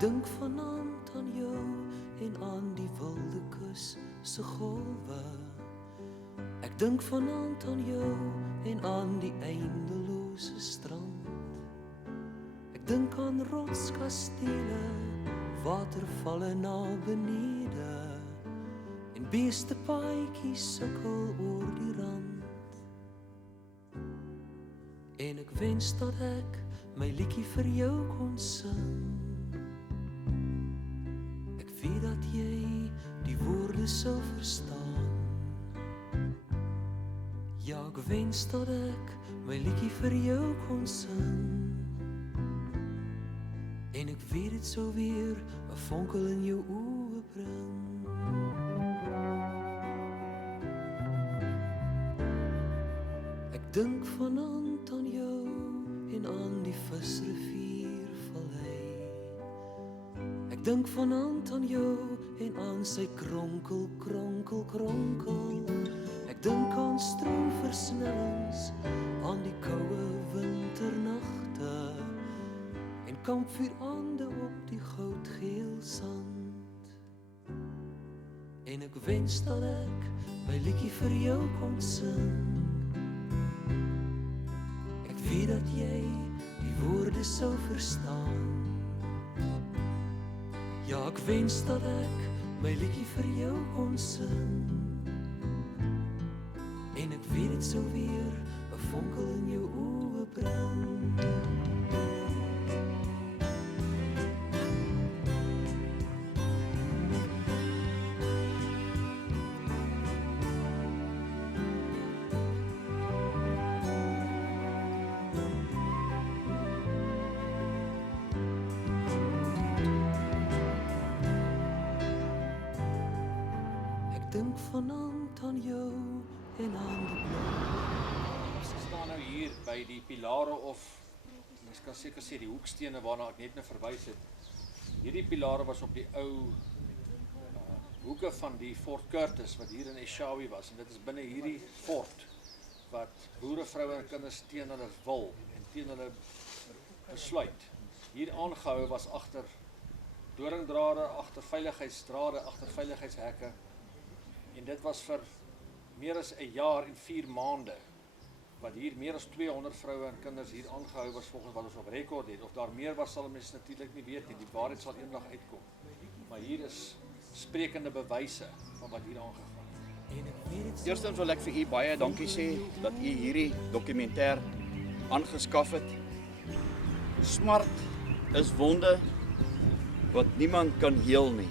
dink vanaand aan jou en aan die wilde kus se golwe. Ek dink vanaand aan jou en aan die eindelose strand. Ek dink aan rotskastele, watervalle na benede en beestepaadjies sukkel oor die rand. En ek wens dat ek my liedjie vir jou kon sing. Ek weet dat jy die woorde sou verstaan. Ja, ek wens dat ek my liedjie vir jou kon sing. En ek weet dit sou weer 'n vonkel in jou oë bring. Ek dink vanaand aan jou en aan die visriviervallei. Ek dink vanaand aan jou en aan sy kronkel, kronkel, kronkel. Ek dink aan stroomversnellings, aan die koue winternagte en kampvuurande op die goudgeel sand. En ek wens dat ek my liedjie vir jou kon sing. Ek weet dat jy die woorde sou verstaan. Ja, ek wens dat ek my liedjie vir jou kon sing. En ek weet dit sou weer 'n vonkel in jou oë bring. Dink vanaand aan jou en aan die blou. Ons staan nou hier by die pilare of, mens kan seker sê die hoekstene waarna ek net nou verwys het. Hierdie pilare was op die ou hoeke van die Fort Curtis wat hier in Eshowe was. En dit is binne hierdie fort wat boere, vroue en kinders teen hulle wil en teen hulle besluit hier aangehou was agter doringdrade, agter veiligheidsdrade, agter veiligheidshekke. En dit was vir meer as 'n jaar en 4 maande wat hier meer as 200 vroue en kinders hier aangehou was volgens wat ons op rekord het. Of daar meer was sal mense natuurlik nie weet nie. Die waarheid sal eendag uitkom. Maar hier is sprekende bewyse van wat hier aangegaan het. Eerstens wil ek vir u baie dankie sê dat u hierdie dokumentêr aangeskaf het. Smart is wonde wat niemand kan heel nie.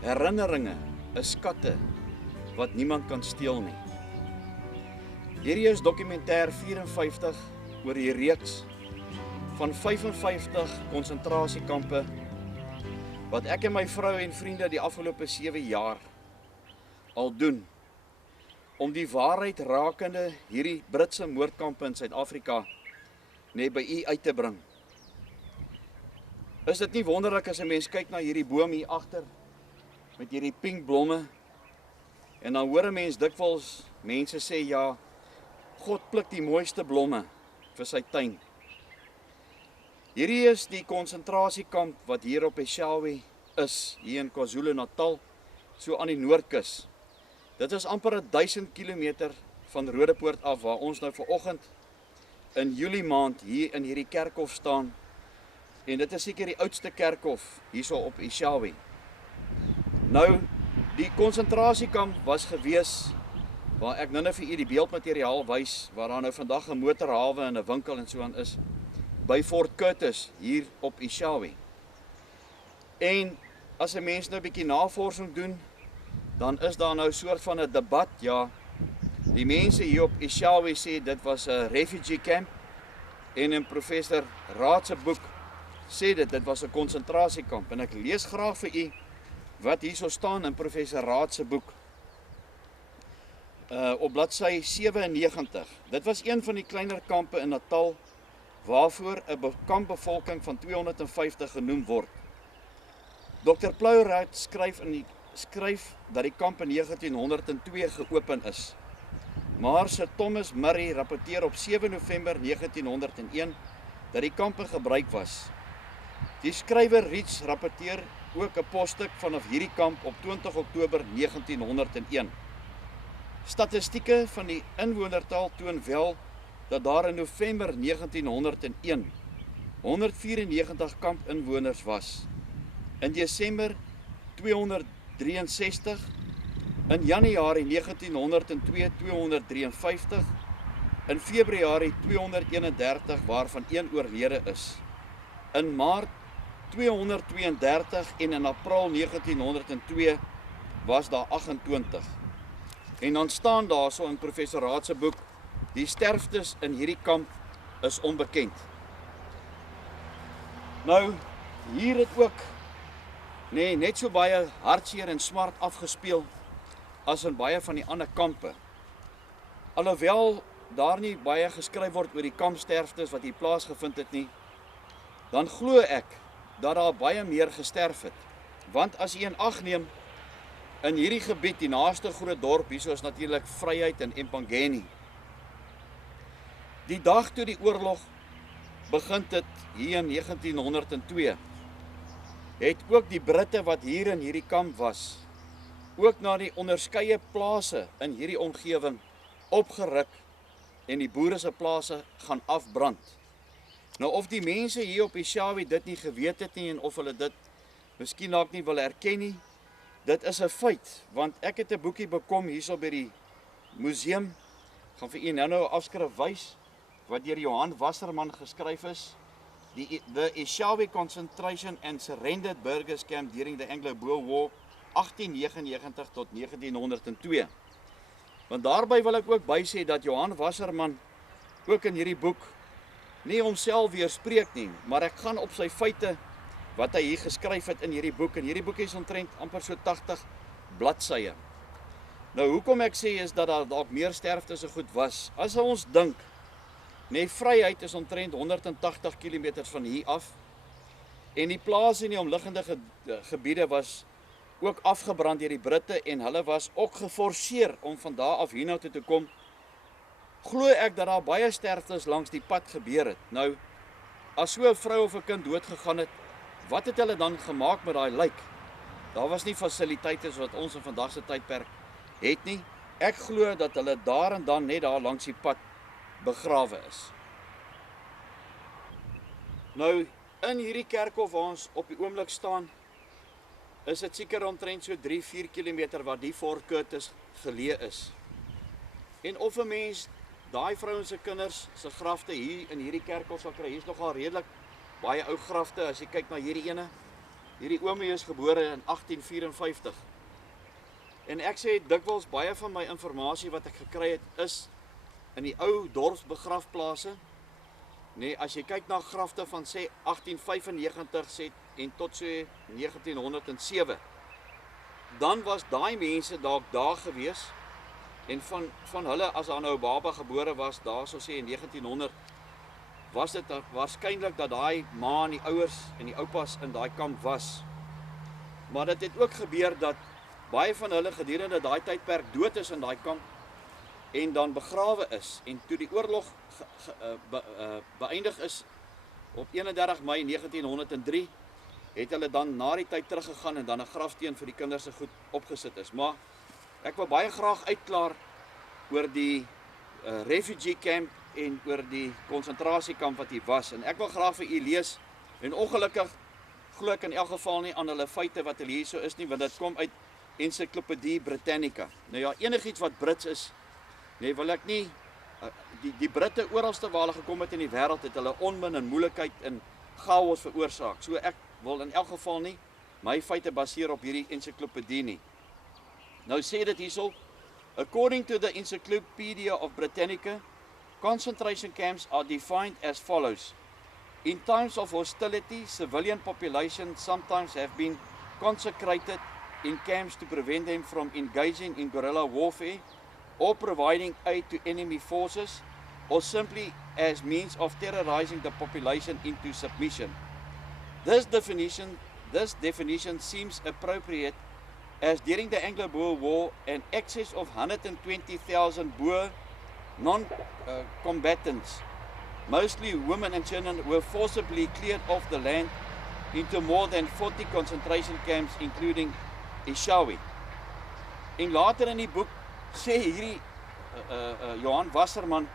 Herinneringe is skatte wat niemand kan steel nie. Hierdie is dokumentêr 54 oor die reeks van 55 konsentrasiekampe wat ek en my vrou en vriende die afgelope 7 jaar al doen om die waarheid rakende hierdie Britse moordkampe in Suid-Afrika net by u uit te bring. Is dit nie wonderlik as 'n mens kyk na hierdie boom hier agter met hierdie pink blomme en dan hoor 'n mens dikwels mense sê ja, God pluk die mooiste blomme vir sy tuin. Hierdie is die konsentrasiekamp wat hier op Eshowe is, hier in KwaZulu-Natal, so aan die noordkus. Dit is amper 1000 kilometer van Rodepoort af waar ons nou vanoggend in Julie maand hier in hierdie kerkhof staan. En dit is seker die oudste kerkhof hierso op Eshowe. Nou, die konsentrasiekamp was gewees waar ek nou vir u die beeldmateriaal wys waar daar nou vandag 'n motorhawe en 'n winkel en so aan is by Fort Curtis hier op Eshowe. En as 'n mens nou 'n bietjie navorsing doen, dan is daar nou 'n soort van 'n debat, ja. Die mense hier op Eshowe sê dit was 'n refugee camp en in professor Raad se boek sê dit was 'n konsentrasiekamp en ek lees graag vir u wat hierso staan in professor Raad se boek. Op bladsy 97. Dit was een van die kleiner kampe in Natal waarvoor 'n kampbevolking van 250 genoem word. Dr. Plowright skryf dat die kamp in 1902 geopen is. Maar Sir Thomas Murray rapporteer op 7 November 1901 dat die kamp in gebruik was. Die skrywer Reeks rapporteer ook 'n posstuk vanaf hierdie kamp op 20 Oktober 1901. Statistieke van die inwonertal toon wel dat daar in November 1901 194 kampinwoners was. In Desember 263, in Januarie 1902 253, in Februarie 231 waarvan een oorlede is. In Maart 232 en in April 1902 was daar 28. En dan staan daar so in professor Raad se boek, die sterftes in hierdie kamp is onbekend. Nou, hier het ook net so baie hartseer en smart afgespeel as in baie van die ander kampe. Alhoewel daar nie baie geskryf word oor die kampsterftes wat hier plaasgevind het nie, dan glo ek dat daar baie meer gesterf het. Want as jy in ag neem, in hierdie gebied, die naaste groot dorp, hier is natuurlik Vryheid en Empangeni. Die dag toe die oorlog begin het hier in 1902, het ook die Britte wat hier in hierdie kamp was, ook na die onderskeie plase in hierdie omgewing opgeruk en die boere se plase gaan afbrand. Nou of die mense hier op Eshowe dit nie geweet het nie en of hulle dit miskien dalk nie wil erken nie, dit is 'n feit, want ek het 'n boekie bekom hierso by die museum, gaan vir u nou 'n afskrif wys, wat deur Johan Wasserman geskryf is, The Eshowe Concentration and Surrendered Burgers Camp during the Anglo-Boer War 1899 tot 1902. Want daarby wil ek ook bysê dat Johan Wasserman ook in hierdie boek nie homself weerspreek nie, maar ek gaan op sy feite wat hy hier geskryf het in hierdie boek, en hierdie boek is omtrent amper so 80 bladsye. Nou hoekom ek sê is dat daar dalk meer sterftes so goed was, as ons dink, Vryheid is omtrent 180 km van hier af, en die plase en die omliggende gebiede was ook afgebrand deur die Britte, en hulle was ook geforseer om van daar af hierna toe te kom. Glo ek dat daar baie sterftes langs die pad gebeur het. Nou, as so 'n vrou of 'n kind doodgegaan het, wat het hulle dan gemaak met daai lijk? Daar was nie fasiliteite soos wat ons in vandag se tydperk het nie. Ek glo dat hulle daar en dan net daar langs die pad begrawe is. Nou, in hierdie kerkhof waar ons op die oomblik staan, is dit seker omtrent so 3-4 km waar die Fort Curtis geleë is. En of 'n mens daai vrouens se kinders se grafte hier in hierdie kerkhof sal kry, hier is nogal redelik baie ou grafte, as jy kyk na hierdie ene. Hierdie oomie is gebore in 1854. En ek sê dikwels baie van my inligting wat ek gekry het is in die ou dorpsbegrafplase. As jy kyk na grafte van sê 1895 en tot so 1907, dan was daai mense dalk daar gewees, en van hulle, as daar nou 'n baba gebore was, daar so sê in 1900, was dit waarskynlik dat daai ma en die ouers en die oupas in daai kamp was. Maar dit het ook gebeur dat baie van hulle gedurende daai tydperk dood is in daai kamp, en dan begrawe is, en toe die oorlog beëindig is op 31 Mei 1903, het hulle dan na die tyd teruggegaan en dan 'n grafsteen vir die kinders se goed opgesit is. Maar ek wil baie graag uitklaar oor die refugee camp en oor die konsentrasiekamp wat hier was, en ek wil graag vir u lees, en ongelukkig glo ek in elk geval nie aan hulle feite wat hulle hier so is nie, want dit kom uit Encyclopedie Britannica. Nou ja, enigiets wat Brits is, wil ek nie, die Britte oralste waar hulle gekom het in die wêreld, het hulle onmin en moeilikheid en chaos veroorsaak. So ek wil in elk geval nie my feite baseer op hierdie ensiklopedie nie. Nou sê dit hierso, according to the Encyclopedia of Britannica, concentration camps are defined as follows. In times of hostility, civilian populations sometimes have been consecrated in camps to prevent them from engaging in guerrilla warfare or providing aid to enemy forces, or simply as means of terrorizing the population into submission. This definition seems appropriate, as during the Anglo-Boer War, an excess of 120,000 Boer non-combatants, mostly women and children, were forcibly cleared off the land into more than 40 concentration camps, including Eshowe. En later in die boek sê hierdie Johan Wasserman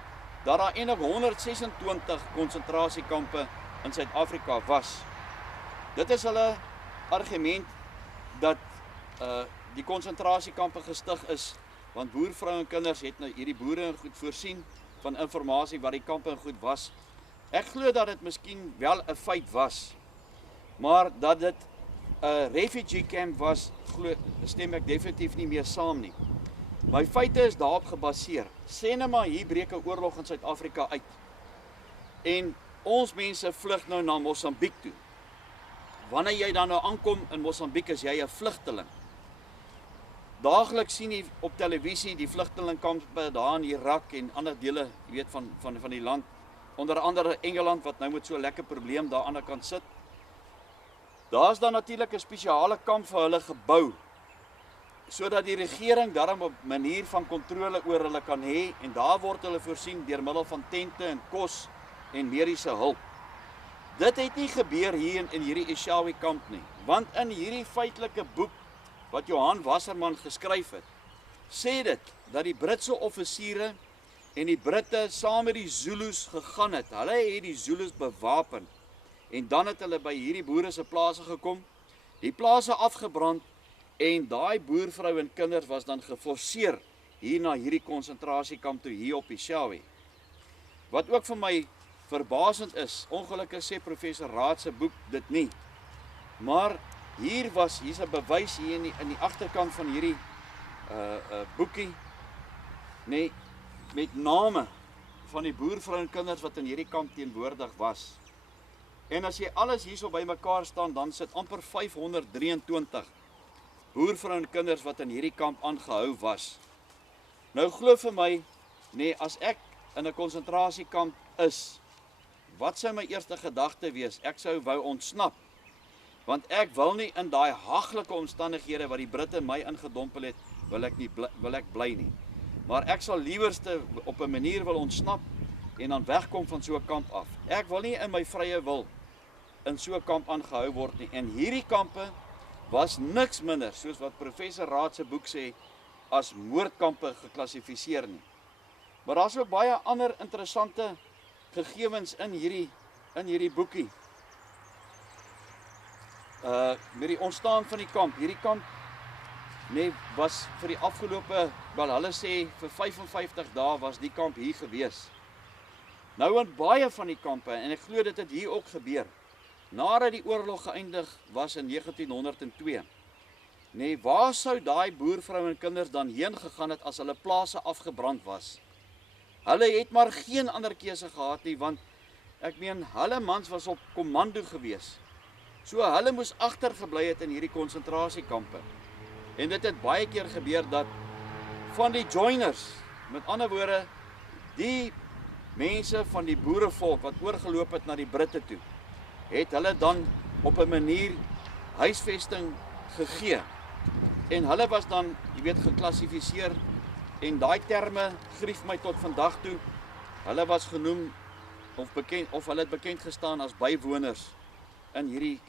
dat daar eintlik 126 konsentrasiekampe in Suid-Afrika was. Dit is hulle argument dat die konsentrasiekampe gestig is, want boervrou en kinders het nou hierdie boere goed voorsien van inligting wat die kampe goed was. Ek glo dat dit miskien wel 'n feit was, maar dat dit 'n refugee camp was, stem ek definitief nie meer saam nie. My feite is daarop gebaseer. Sê nou maar hier breek 'n oorlog in Suid-Afrika uit. En ons mense vlug nou na Mosambiek toe. Wanneer jy dan nou aankom in Mosambiek, is jy 'n vlugteling. Daagliks sien jy op televisie die vlugtelingkampe daar in Irak en ander dele, jy weet, van die land. Onder andere Engeland wat nou met so 'n lekker probleem daar aan die kant sit. Daar's dan natuurlik 'n spesiale kamp vir hulle gebou, sodat die regering daarom 'n manier van kontrole oor hulle kan hê, en daar word hulle voorsien deur middel van tente en kos en mediese hulp. Dit het nie gebeur hier in hierdie Eshowe kamp nie, want in hierdie feitelike boek wat Johan Wasserman geskryf het, sê dit dat die Britse offisiere en die Britte saam met die Zulus gegaan het. Hulle het die Zulus bewapen en dan het hulle by hierdie boere se plase gekom, die plase afgebrand, en daai boervrou en kinders was dan geforseer hier na hierdie konsentrasiekamp toe hier op Eshowe. Wat ook vir my verbasend is, ongelukkig sê professor Raad se boek dit nie, maar hier's 'n bewys hier in die agterkant van hierdie boekie, nee, met name van die boervrou en kinders wat in hierdie kamp teenwoordig was. En as jy alles hierso bymekaar staan, dan sit amper 523 boervrou en kinders wat in hierdie kamp aangehou was. Nou glo vir my, nee, as ek in 'n konsentrasiekamp is, wat sou my eerste gedagte wees? Ek sou wou ontsnap, want ek wil nie in daai haglike omstandighede wat die Britte my ingedompel het, wil ek bly nie. Maar ek sal liewerste op 'n manier wil ontsnap en dan wegkom van so 'n kamp af. Ek wil nie in my vrye wil in so 'n kamp aangehou word nie. En hierdie kampe was niks minder, soos wat professor Raad se boek sê, as moordkampe geklassifiseer nie. Maar daar's ook baie ander interessante gegevens in hierdie boekie. Met die ontstaan van die kamp. Hierdie kamp was vir die afgelope, wel hulle sê vir 55 dae was die kamp hier gewees. Nou in baie van die kampe, en ek glo dit het hier ook gebeur, nadat die oorlog geëindig was in 1902, waar sou daai boervrou en kinders dan heen gegaan het as hulle plase afgebrand was? Hulle het maar geen ander keuse gehad nie, want ek meen, hulle mans was op kommando gewees. So hulle moes agtergebly het in hierdie konsentrasiekampe. En dit het baie keer gebeur dat van die joiners, met ander woorde, die mense van die boerevolk wat oorgeloop het na die Britte toe, het hulle dan op 'n manier huisvesting gegee. En hulle was dan, jy weet, geklassifiseer, en daai terme grief my tot vandag toe. Hulle was genoem of hulle het bekend gestaan as bywoners in hierdie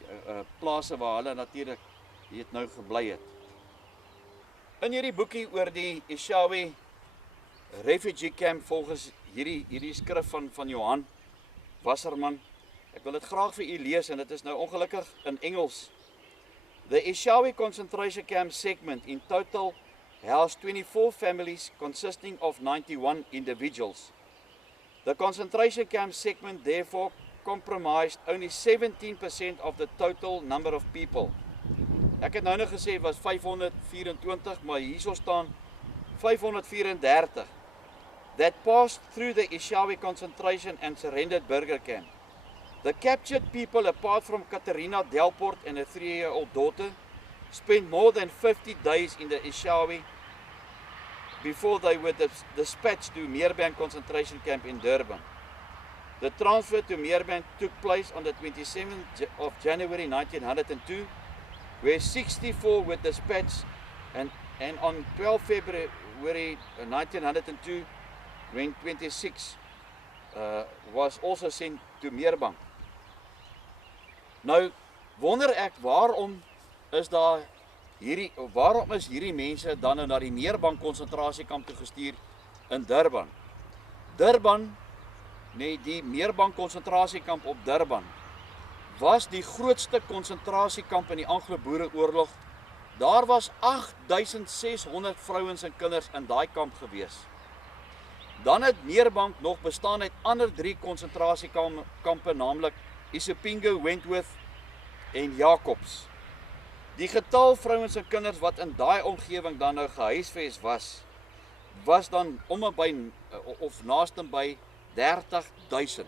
plase waar hulle natuurlik nou gebly het. In hierdie boekie oor die Eshowe refugee camp, volgens hierdie skrif van Johan Wasserman, ek wil dit graag vir u lees, en dit is nou ongelukkig in Engels. The Eshowe concentration camp segment in total housed 24 families consisting of 91 individuals. The concentration camp segment therefore comprised only 17% of the total number of people. Ek het nou gesê het was 524, maar hierso staan 534 that passed through the Eshowe concentration and surrendered burger camp. The captured people, apart from Katerina Delport and a 3-year-old daughter, spent more than 50 days in the Eshowe before they were dispatched to Meerbank concentration camp in Durban. The transfer to Meerbank took place on the 27th of January 1902, where 64 were dispatched, and on 12 February 1902, when 26 was also sent to Meerbank. Nou, wonder ek waarom is hierdie mense dan na die Meerbank konsentrasiekamp toegestuur in Durban. Die Meerbank konsentrasiekamp op Durban was die grootste konsentrasiekamp in die Anglo-Boereoorlog. Daar was 8600 vrouens en kinders in daai kamp gewees. Dan het Meerbank nog bestaan uit ander 3 konsentrasiekampe, naamlik Eshowe, Wentworth en Jacobs. Die getal vrouens en kinders wat in daai omgewing dan nou gehuisves was dan naaste by 30.000.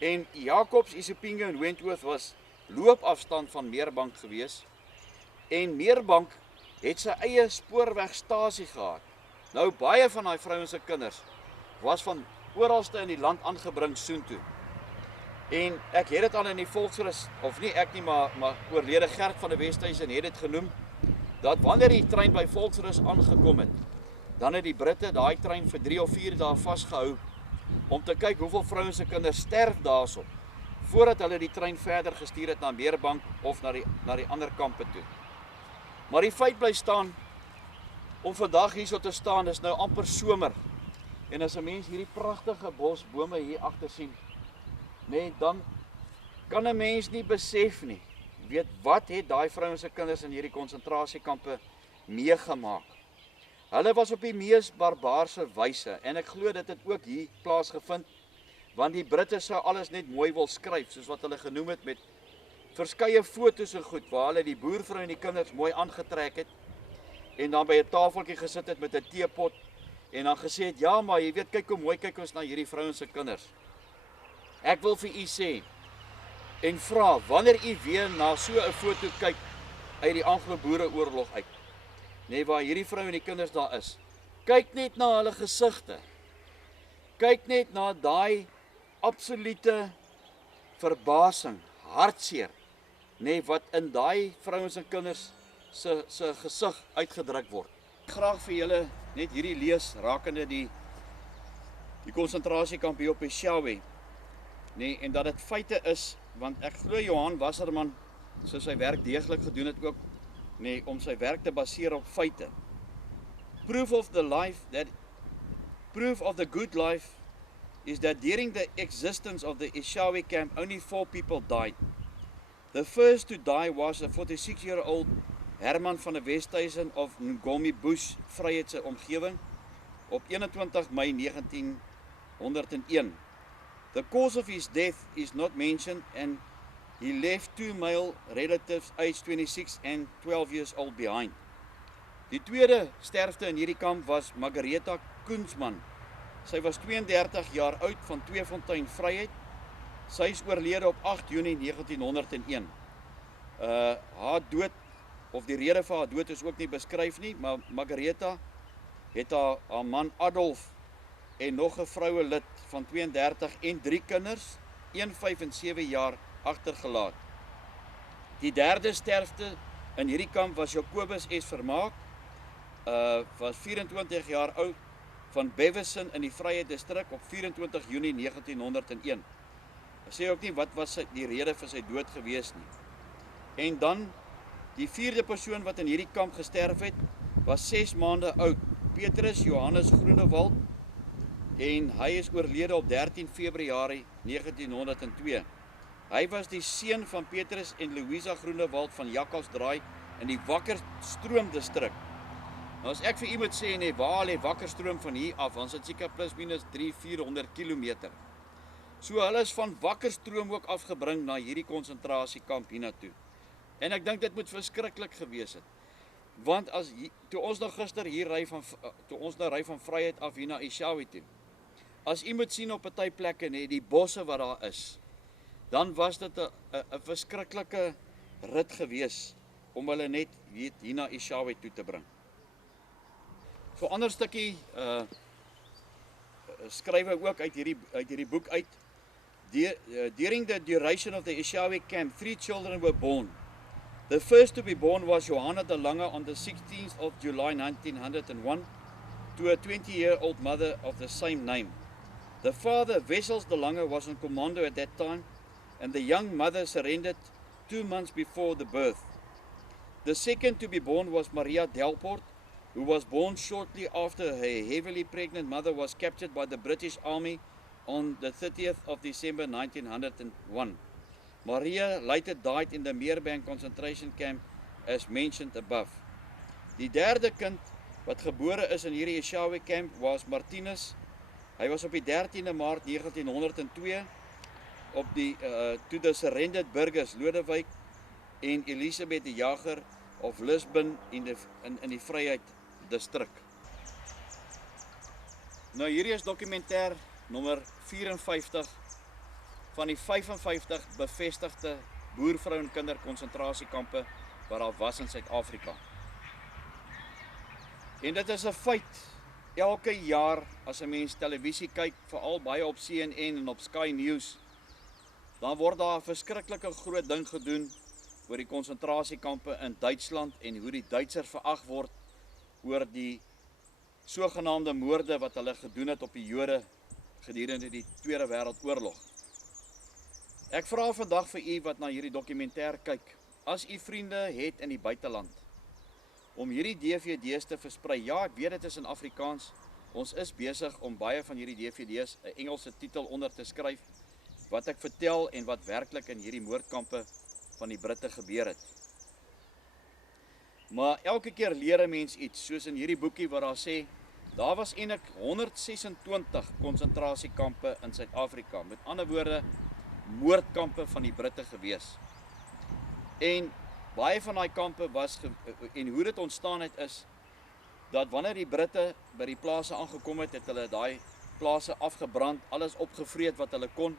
En Jacobs, Eshowe en Wentworth was loopafstand van Meerbank gewees. En Meerbank het sy eie spoorwegstasie gehad. Nou baie van daai vrouens en kinders was van oralste in die land aangebring soontoe. En ek het dit al in die volksrus, of nie ek nie, maar oorlede Gert van die Westhuizen het dit genoem, dat wanneer die trein by Volksrus aangekom het, dan het die Britte daai trein vir 3 of 4 dae vasgehou, om te kyk hoeveel vrouens en kinders sterf daarso, voordat hulle die trein verder gestuur het na Meerbank of na die ander kampe toe. Maar die feit bly staan, om vandag hierso te staan, is nou amper somer, en as 'n mens hierdie pragtige bos bome hier agter sien, dan kan 'n mens nie besef nie, weet wat het daai vrouens en kinders in hierdie konsentrasiekampe meegemaak. Hulle was op die mees barbaarse wyse, en ek glo dit het ook hier plaasgevind, want die Britte sou alles net mooi wil skryf, soos wat hulle genoem het, met verskeie foto's en goed, waar hulle die boervrou en die kinders mooi aangetrek het, en dan by 'n tafeltjie gesit het met 'n teepot, en dan gesê het, ja, maar jy weet, kyk hoe mooi kyk ons na hierdie vrouens en kinders. Ek wil vir u sê, en vra, wanneer u weer na so 'n foto kyk, uit die Anglo-Boereoorlog uit, waar hierdie vrou en die kinders daar is, kyk net na hulle gesigte, kyk net na daai absolute verbasing, hartseer, wat in daai vrouens en kinders se gesig uitgedruk word. Ek graag vir julle net hierdie lees rakende die konsentrasiekamp hier op Eshowe, en dat dit feite is, want ek glo Johan Wasserman so sy werk deeglik gedoen het ook, om sy werk te baseer op feite. Proof of the good life is that during the existence of the Eshowe camp only 4 people died. The first to die was a 46-year-old Herman van der Westhuizen of Ngomi Bush, Vryheidse omgewing, op 21 Mei 1901. The cause of his death is not mentioned, and he left 2 male relatives aged 26 and 12 years old behind. Die tweede sterfte in hierdie kamp was Margaretha Koensman. Sy was 32 jaar oud van Tweefontein, Vryheid. Sy is oorlede op 8 Junie 1901. Haar dood, of die rede vir haar dood is ook nie beskryf nie, maar Margaretha het haar man Adolf en nog 'n vrouelid van 32 en 3 kinders, 1, 5 en 7 jaar agtergelaat. Die derde sterfte in hierdie kamp was Jacobus S. Vermaak, was 24 jaar oud, van Bewys in die Vryheid distrik op 24 Junie 1901. Hy sê ook nie wat was die rede vir sy dood gewees nie. En dan, die 4de persoon wat in hierdie kamp gesterf het, was 6 maande oud, Petrus Johannes Groenewald, en hy is oorlede op 13 Februarie 1902. Hy was die seun van Petrus en Louisa Groenewald van Jakkalsdraai in die Wakkerstroom distrik. Nou as ek vir iemand sê, waar lê Wakkerstroom van hier af, dan is dit seker plus minus 300-400 kilometer. So hulle is van Wakkerstroom ook afgebring na hierdie konsentrasiekamp hiernatoe. En ek dink dit moet verskriklik gewees het. Want toe ons nou gister hier ry van Vryheid af hier na Eshowe toe, as iemand sien op 'n party plekke, die bosse wat daar is, dan was dit 'n verskriklike rit gewees om hulle net hier na Eshowe toe te bring. So ander stukkie skryf ek ook uit hierdie boek uit. During the duration of the Eshowe camp, 3 children were born. The first to be born was Johanna de Lange on the 16th of July 1901 to a 20-year-old mother of the same name. The father, Wessels de Lange, was on commando at that time, and the young mother surrendered 2 months before the birth. The second to be born was Maria Delport, who was born shortly after her heavily pregnant mother was captured by the British Army on the 30th of December 1901. Maria later died in the Meerbank concentration camp as mentioned above. Die derde kind wat gebore is in hierdie Eshowe camp was Martinus. Hy was op die 13de Maart 1902 op die toe die surrendered burgers Lodewijk en Elisabeth die Jager of Lisbon in die Vryheid distrik. Nou hierdie is dokumentêr nommer 54 van die 55 bevestigde boervrou en kinder konsentrasiekampe wat daar was in Suid-Afrika. En dit is 'n feit, elke jaar as 'n mens televisie kyk, veral baie op CNN en op Sky News, dan word daar 'n verskriklike groot ding gedoen oor die konsentrasiekampe in Duitsland en hoe die Duitsers verag word oor die sogenaamde moorde wat hulle gedoen het op die Jode gedurende die Tweede Wêreldoorlog. Ek vra vandag vir u wat na hierdie dokumentêr kyk, as u vriende het in die buiteland, om hierdie DVD's te versprei. Ja, ek weet dit is in Afrikaans. Ons is besig om baie van hierdie DVD's 'n Engelse titel onder te skryf, wat ek vertel en wat werklik in hierdie moordkampe van die Britte gebeur het. Maar elke keer leer 'n mens iets, soos in hierdie boekie wat daar sê, daar was eintlik 126 konsentrasiekampe in Suid-Afrika. Met ander woorde, moordkampe van die Britte gewees. En baie van daai kampe was, en hoe dit ontstaan het is, dat wanneer die Britte by die plase aangekom het, het hulle daai plase afgebrand, alles opgevreet wat hulle kon,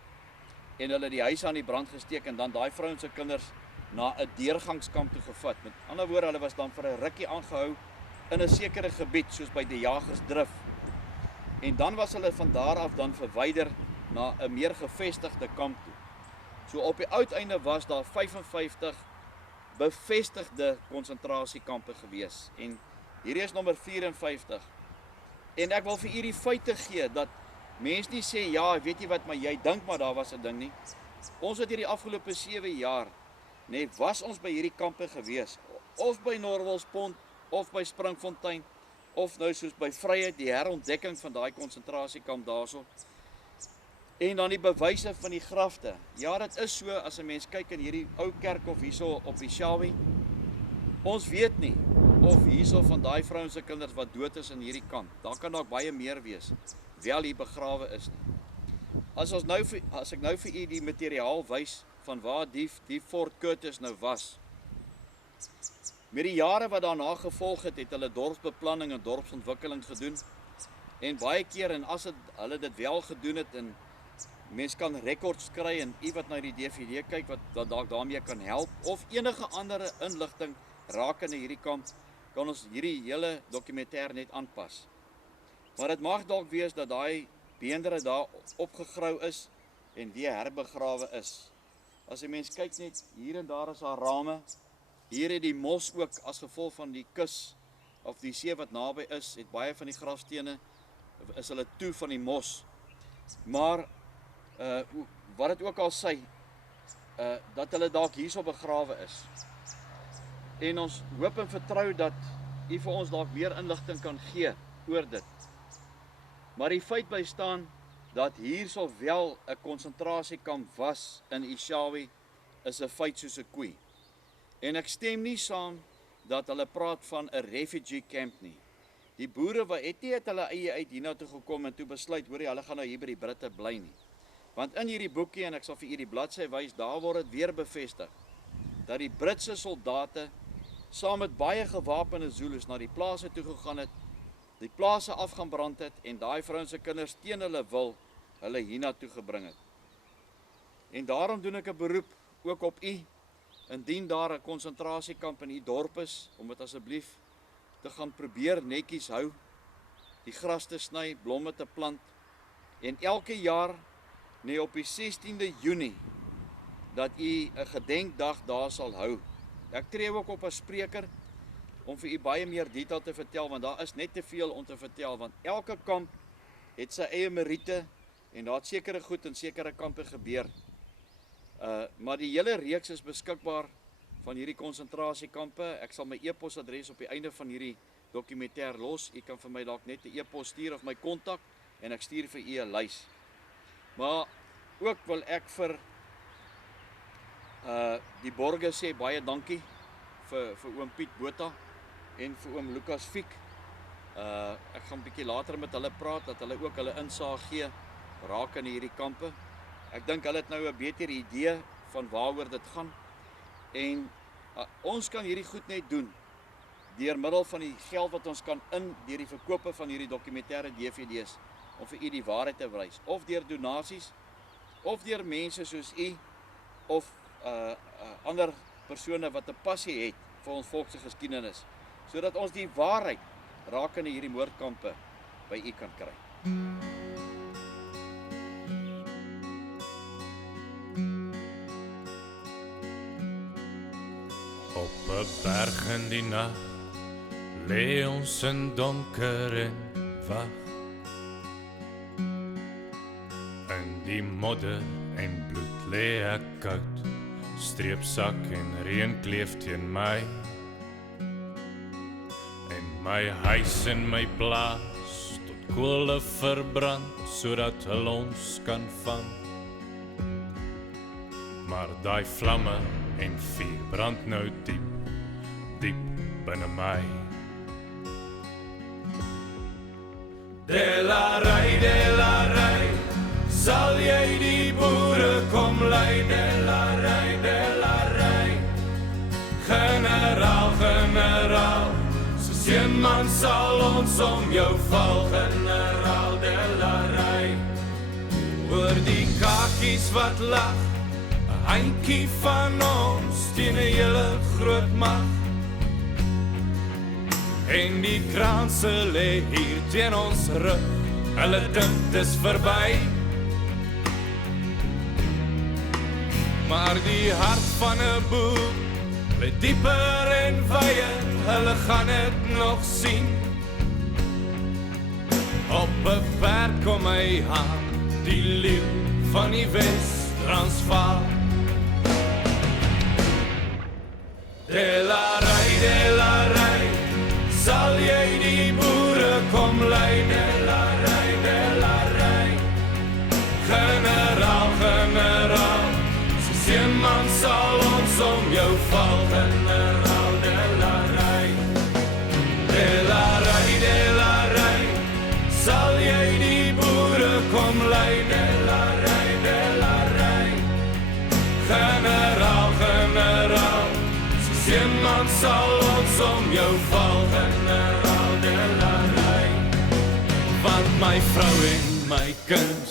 en hulle die huise aan die brand gesteek, en dan daai vrouens en kinders na 'n deurgangskamp toe gevat. Met ander woorde, hulle was dan vir 'n rukkie aangehou in 'n sekere gebied, soos by die Jagersdrif. En dan was hulle van daar af dan verwyder na 'n meer gevestigde kamp toe. So op die uiteinde was daar 55 bevestigde konsentrasiekampe gewees. En hierdie is nommer 54. En ek wil vir u die feite gee, dat mense nie sê, ja, weet jy wat, maar jy dink maar daar was 'n ding nie. Ons het hierdie afgelope 7 jaar, was ons by hierdie kampe gewees, of by Norwelspont, of by Springfontein, of nou soos by Vryheid, die herontdekking van daai konsentrasiekamp daarso. En dan die bewyse van die grafte. Ja, dit is so, as 'n mens kyk in hierdie ou kerkhof hierso op Eshowe, ons weet nie of hierso van daai vrouens se kinders wat dood is in hierdie kamp, daar kan dalk baie meer wees, wel hier begrawe is nie. As ek nou vir u die materiaal wys van waar die Fort Curtis nou was. Met die jare wat daarna gevolg het, het hulle dorpsbeplanning en dorpsontwikkeling gedoen. En baie keer, en as hulle dit wel gedoen het, en mens kan rekords kry, en u wat na die DVD kyk, wat dalk daarmee kan help, of enige andere inligting rakende hierdie kamp, kan ons hierdie hele dokumentêr net aanpas. Maar dit mag dalk wees dat daai beendere daar opgegrou is en weer herbegrawe is. As 'n mens kyk net, hier en daar is daar rame. Hier het die mos ook as gevolg van die kus of die see wat naby is, het baie van die grafstene is hulle toe van die mos. Maar wat dit ook al sê, dat hulle dalk hierso begrawe is. En ons hoop en vertrou dat u vir ons dalk meer inligting kan gee oor dit. Maar die feit bly staan dat hierso wel 'n konsentrasiekamp was in Eshowe, is 'n feit soos 'n koei. En ek stem nie saam dat hulle praat van 'n refugee camp nie. Die boere het nie uit hulle eie uit hiernatoe gekom en toe besluit, hoor jy, hulle gaan nou hier by die Britte bly nie. Want in hierdie boekie, en ek sal vir u die bladsy wys, daar word dit weer bevestig, dat die Britse soldate saam met baie gewapende Zulus na die plase toe gegaan het, die plase afgaan brand het, en daai vrouens se kinders teen hulle wil, hulle hiernatoe gebring het. En daarom doen ek 'n beroep, ook op u, indien daar 'n konsentrasiekamp in u dorp is, om dit asseblief te gaan probeer netjies hou, die gras te sny, blomme te plant, en elke jaar, op die 16de Junie, dat u 'n gedenkdag daar sal hou. Ek tree ook op as spreker, om vir u baie meer detail te vertel, want daar is net te veel om te vertel, want elke kamp het sy eie meriete, en daar het sekere goed in sekere kampe gebeur. Maar die hele reeks is beskikbaar van hierdie konsentrasiekampe. Ek sal my e-posadres op die einde van hierdie dokumentêr los. U kan vir my dalk net 'n e-pos stuur of my kontak en ek stuur vir u 'n lys. Maar ook wil ek vir die borge sê baie dankie vir oom Piet Botha en vir oom Lukas Fiek. Ek gaan 'n bietjie later met hulle praat, dat hulle ook hulle insaag gee raak in hierdie kampe. Ek dink hulle het nou 'n beter idee van waaroor dit gaan. En ons kan hierdie goed net doen deur middel van die geld wat ons kan deur die verkope van hierdie dokumentêre DVD's om vir u die waarheid te wys, of deur donasies, of deur mense soos u of ander persone wat 'n passie het vir ons volk se geskiedenis, sodat ons die waarheid rakende hierdie moordkampe by u kan kry. Op 'n berg in die nag lê ons in donker en wag. In die modder en bloed lê ek koud, streepsak en reën kleef teen my. En my huis en my plaas tot kolle verbrand, sodat hulle ons kan vang. Maar daai vlamme en vuur brand nou diep, diep binne my. Delarai, sal jy die boere kom lei? Delarai, generaal, soos een man sal ons om jou val, generaal. Delarai, oor die kakies wat lag, 'n handjie van ons teen 'n hele groot mag. En die kranse lê hier teen ons rug, hulle dink dis verby. Maar die hart van 'n boer lê dieper en wyer, hulle gaan dit nog sien. Op 'n berg kom hy aan, die leeu van die Wes-Transvaal. Delarai, sal jy die boere kom lei? Delarai, generaal, soos een man sal ons om jou val, generaal. Delarai, sal jy die boere kom lei? Delarai, generaal, soos een man sal ons om jou val, generaal. Delarai, want my vrou en my kind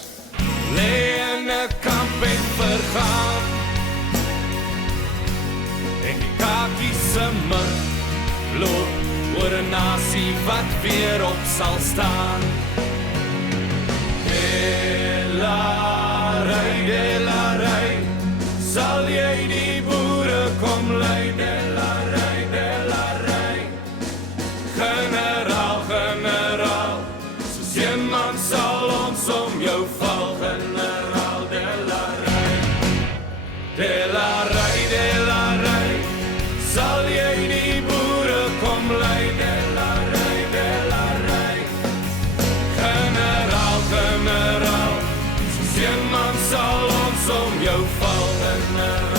lê in 'n kamp en vergaan, en die kakies se mug loop oor 'n nasie wat weer op sal staan. Delarai, sal jy die boere kom lei? Delarai, generaal, soos een man sal ons om jou val, generaal. Delarai, sal jy die boere kom lei? Delarai, generaal, soos een man sal ons om jou val, generaal.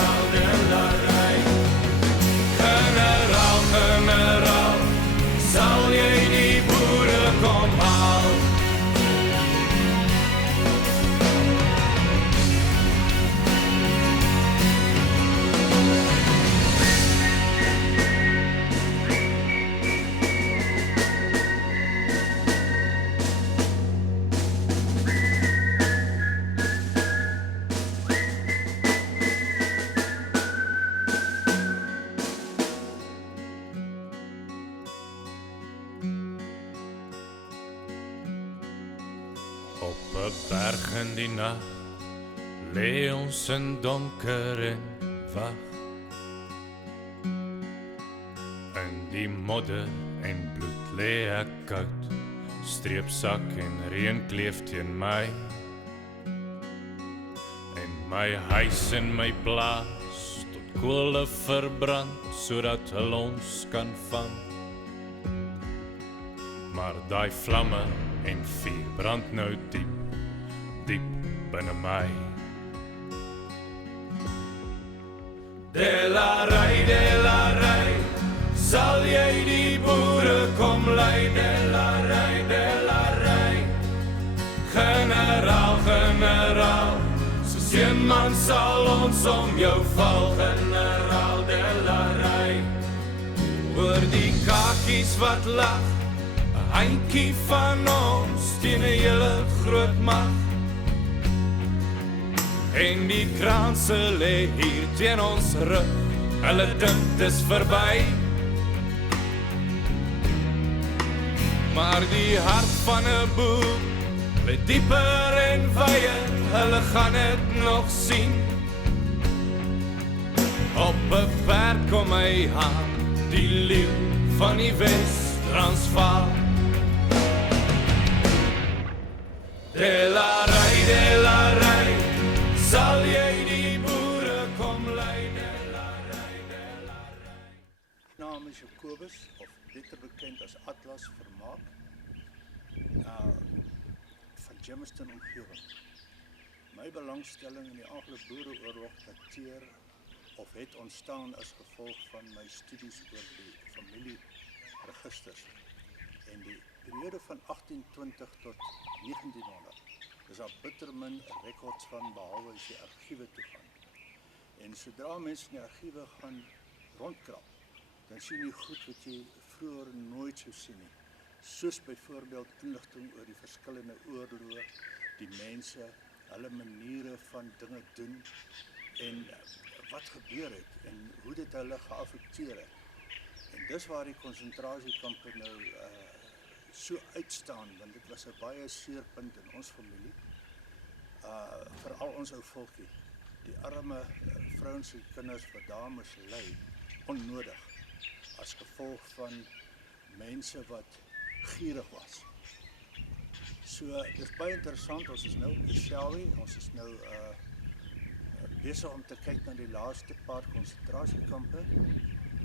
Generaal, sal jy die boere kom haal? Op 'n berg in die nag lê ons in donker en wag. In die modder en bloed lê ek koud, streepsak en reën kleef teen my. En My huis en my plaas tot kole verbrand, sodat hulle ons kan vang. Maar daai vlamme en vuur brand nou diep, diep binne my. Delarai, sal jy die boere kom lei? Delarai, generaal, soos een man sal ons om jou val. Generaal, delarai, oor die kakies wat lag, 'n handjie van ons teen 'n hele groot mag. En die kraanse lê hier teen ons rug, hulle dink dis verby. Maar die hart van 'n boer lê dieper en wyer, hulle gaan dit nog sien. Op 'n perd kom hy aan, die leeu van die Wes-Transvaal. Delarai, sal jy die boere kom lei? Delarai. Naam is Jacobus, of beter bekend as Atlas Vermaak, van Germiston omgewing. My belangstelling in die Anglo-Boereoorlog dateer of het ontstaan as gevolg van my studies oor die familieregisters en die periode van 1820 tot 1900. Dis daar bitter min rekords van, behalwe as jy argiewe toe gaan. En sodra mense in die argiewe gaan rondkrap, dan sien jy goed wat jy vroeger nooit sou sien nie. Soos byvoorbeeld inligting oor die verskillende oorloë, die mense, hulle maniere van dinge doen en wat gebeur het en hoe dit hulle geaffekteer het. En dis waar die konsentrasiekampe nou so uitstaan, want dit was 'n baie seerpunt in ons familie, veral ons ou volkie, die arme vrouens en kinders wat daar moes ly, onnodig, as gevolg van mense wat gierig was. So, dit is baie interessant, ons is nou in Eshowe, ons is nou besig om te kyk na die laaste paar konsentrasiekampe,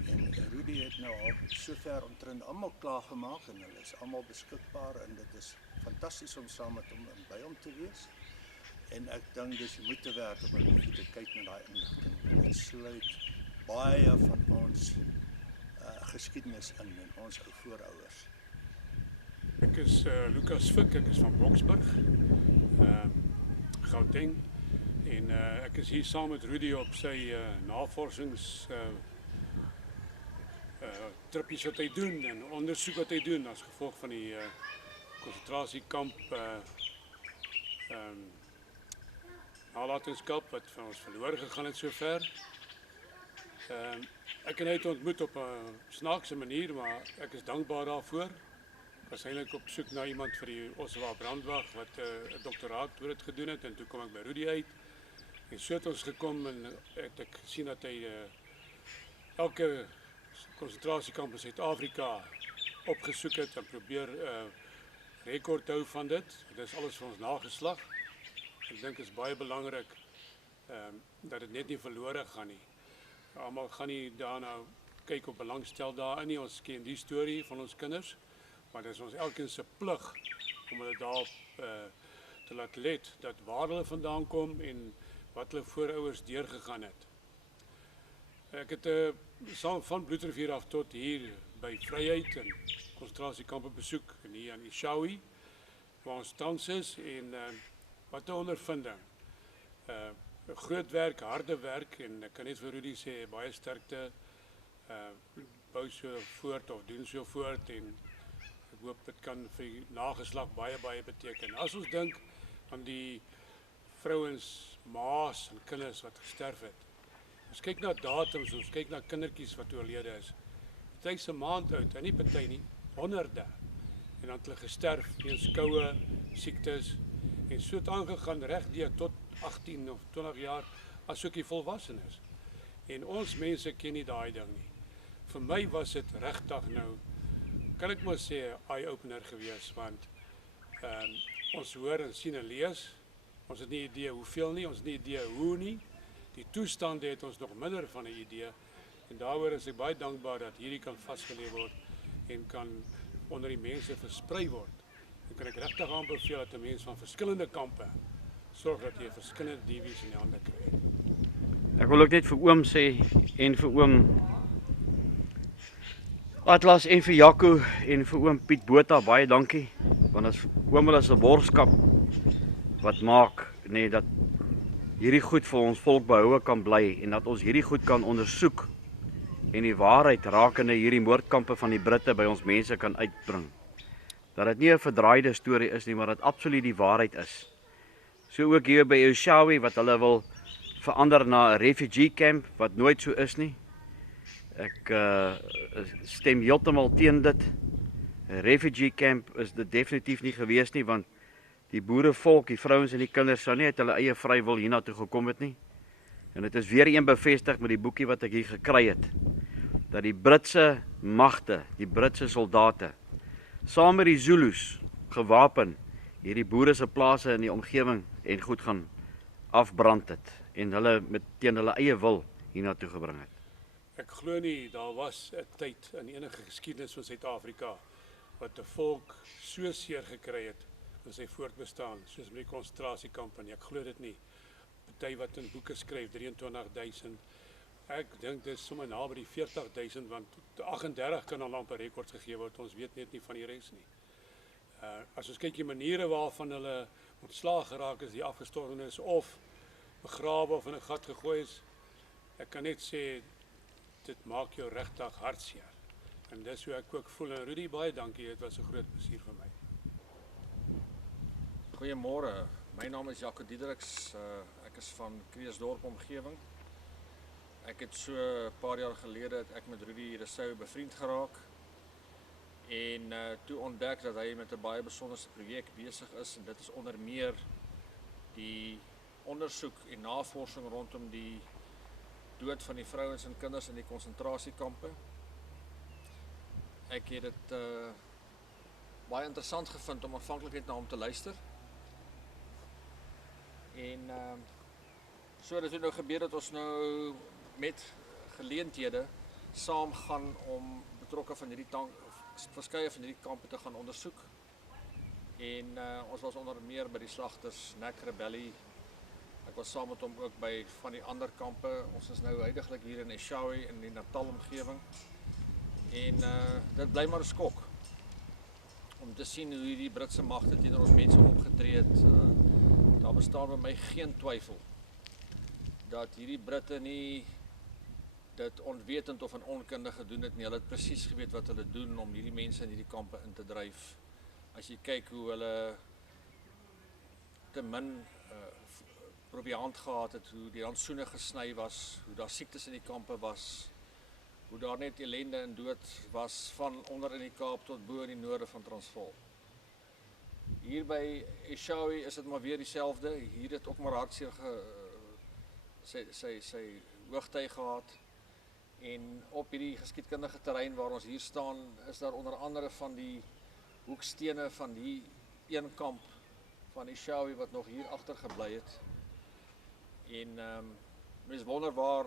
en Rudie het nou al sover omtrent almal klaargemaak en hulle is almal beskikbaar en dit is fantasties om saam met hom en by hom te wees. En ek dink dis die moeite werd om 'n bietjie te kyk na daai inligting. Dit sluit baie van ons geskiedenis in en ons ou voorouers. Ek is Lucas Fik, ek is van Boksburg, Gauteng, en ek is hier saam met Rudie op sy navorsings trippies wat hy doen en ondersoek wat hy doen as gevolg van die konsentrasiekamp nalatenskap wat van ons verloor gegaan het sover. Ek en hy het ontmoet op 'n snaakse manier, maar ek is dankbaar daarvoor. Ek was eintlik op soek na iemand vir die Oswa brandwag wat 'n doktoraat oor dit gedoen het en toe kom ek by Rudie uit. En so het ons gekom en het ek sien dat hy elke konsentrasiekamp in Suid-Afrika opgesoek het en probeer rekord hou van dit. Dit is alles vir ons nageslag. Ek dink dit is baie belangrik dat dit net nie verlore gaan nie. Almal gaan nie daarna kyk op belangstel daarin nie. Ons ken die storie van ons kinders, maar dit is ons elkeen se plig om hulle daarop te laat let dat waar hulle vandaan kom en wat hulle voorouers deurgegaan het. Ek het van Bloedrivier af tot hier by Vryheid en konsentrasiekampe besoek en hier aan Eshowe, waar ons tans is en wat 'n ondervinding. Groot werk, harde werk en ek kan net vir Rudie sê baie sterkte, bou so voort of doen so voort en ek hoop dit kan vir die nageslag baie beteken. As ons dink aan die vrouens, ma's en kinders wat gesterf het. Ons kyk na datums, ons kyk na kindertjies wat oorlede is. Party se maand oud, en nie party nie, honderde. En dan het hulle gesterf weens koue, siektes en so het aangegaan regdeur tot 18 of 20 jaar as ook die volwassenes. En ons mense ken nie daai ding nie. Vir my was dit regtig nou, kan ek maar sê, eye-opener gewees, want ons hoor en sien en lees Ons het nie idee hoeveel nie, ons het nie idee hoe nie. Die toestand het ons nog minder van 'n idee. En daaroor is ek baie dankbaar dat hierdie kan vasgelê word en kan onder die mense versprei word. En kan ek regtig aanbeveel dat 'n mens van verskillende kampe sorg dat jy verskillende DV's in die hande kry. Ek wil ook net vir oom sê en vir oom Atlas en vir Jaco en vir oom Piet Botha baie dankie, want as oom hulle se borgskap wat maak dat hierdie goed vir ons volk behoue kan bly en dat ons hierdie goed kan ondersoek en die waarheid rakende hierdie moordkampe van die Britte by ons mense kan uitbring. Dat dit nie 'n verdraaide storie is nie, maar dat absoluut die waarheid is. So ook hier by Eshowe wat hulle wil verander na 'n refugee camp wat nooit so is nie. Ek stem heeltemal teen dit. 'n Refugee camp is dit definitief nie gewees nie, want die boerevolk, die vrouens en die kinders sou nie uit hulle eie vrywil hiernatoe gekom het nie. En dit is weer een bevestig met die boekie wat ek hier gekry het, dat die Britse magte, die Britse soldate, saam met die Zulus, gewapen, hierdie boere se plase in die omgewing en goed gaan afbrand het, en hulle teen hulle eie wil hiernatoe gebring het. Ek glo nie, daar was 'n tyd in enige geskiedenis van Suid-Afrika wat 'n volk so seer gekry het in sy voortbestaan, soos met die konsentrasiekamp, en ek glo dit nie. Party wat in boeke skryf, 23.000, ek dink dit is sommer naby die 40.000, want 38 kan al amper rekords gegee word, ons weet net nie van die res nie. As ons kyk die maniere waarvan hulle ontslaag geraak is, die afgestorven is, of begrawe of in 'n gat gegooi is, ek kan net sê, dit maak jou regtig hartseer. En dis hoe ek ook voel. En Rudie, baie dankie, dit was 'n groot plesier vir my. Goeiemôre, my naam is direk, ek is van Kreeusdorp omgewing. Ek het so 'n paar jaar gelede het ek met rudierousseau bevriend geraak en toe ontdek dat hy met 'n baie besonderse projek besig is, en dit is onder meer die ondersoek en navorsing rondom die dood van die vrouens en kinders in die konsentrasiekampe. Ek het dit baie interessant gevind om aanvanklik net na hom te luister. En so dat het nou gebeur dat ons nou met geleenthede saam gaan om betrokke van verskeie van hierdie kampe te gaan ondersoek. En ons was onder meer by die slagters Nek Rebellie. Ek was saam met hom ook by van die ander kampe. Ons is nou huidiglik hier in Eshowe in die Natal omgewing. En dit bly maar 'n skok om te sien hoe die Britse magte teenoor ons mense opgetree het. Daar bestaan by my geen twyfel dat hierdie Britte nie dit onwetend of in onkunde gedoen het nie. Hulle het presies geweet wat hulle doen om hierdie mense in hierdie kampe in te dryf. As jy kyk hoe hulle te min proviant gehad het, hoe die rantsoene gesny was, hoe daar siektes in die kampe was, hoe daar net ellende en dood was van onder in die Kaap tot bo in die noorde van Transvaal. Hier by Eshowe is dit maar weer dieselfde. Hier het ook maar hartseer sy hoogtyd gehad. En op hierdie geskiedkundige terrein waar ons hier staan, is daar onder andere van die hoekstene van die een kamp van Eshowe wat nog hier agter gebly het. En mens wonder waar,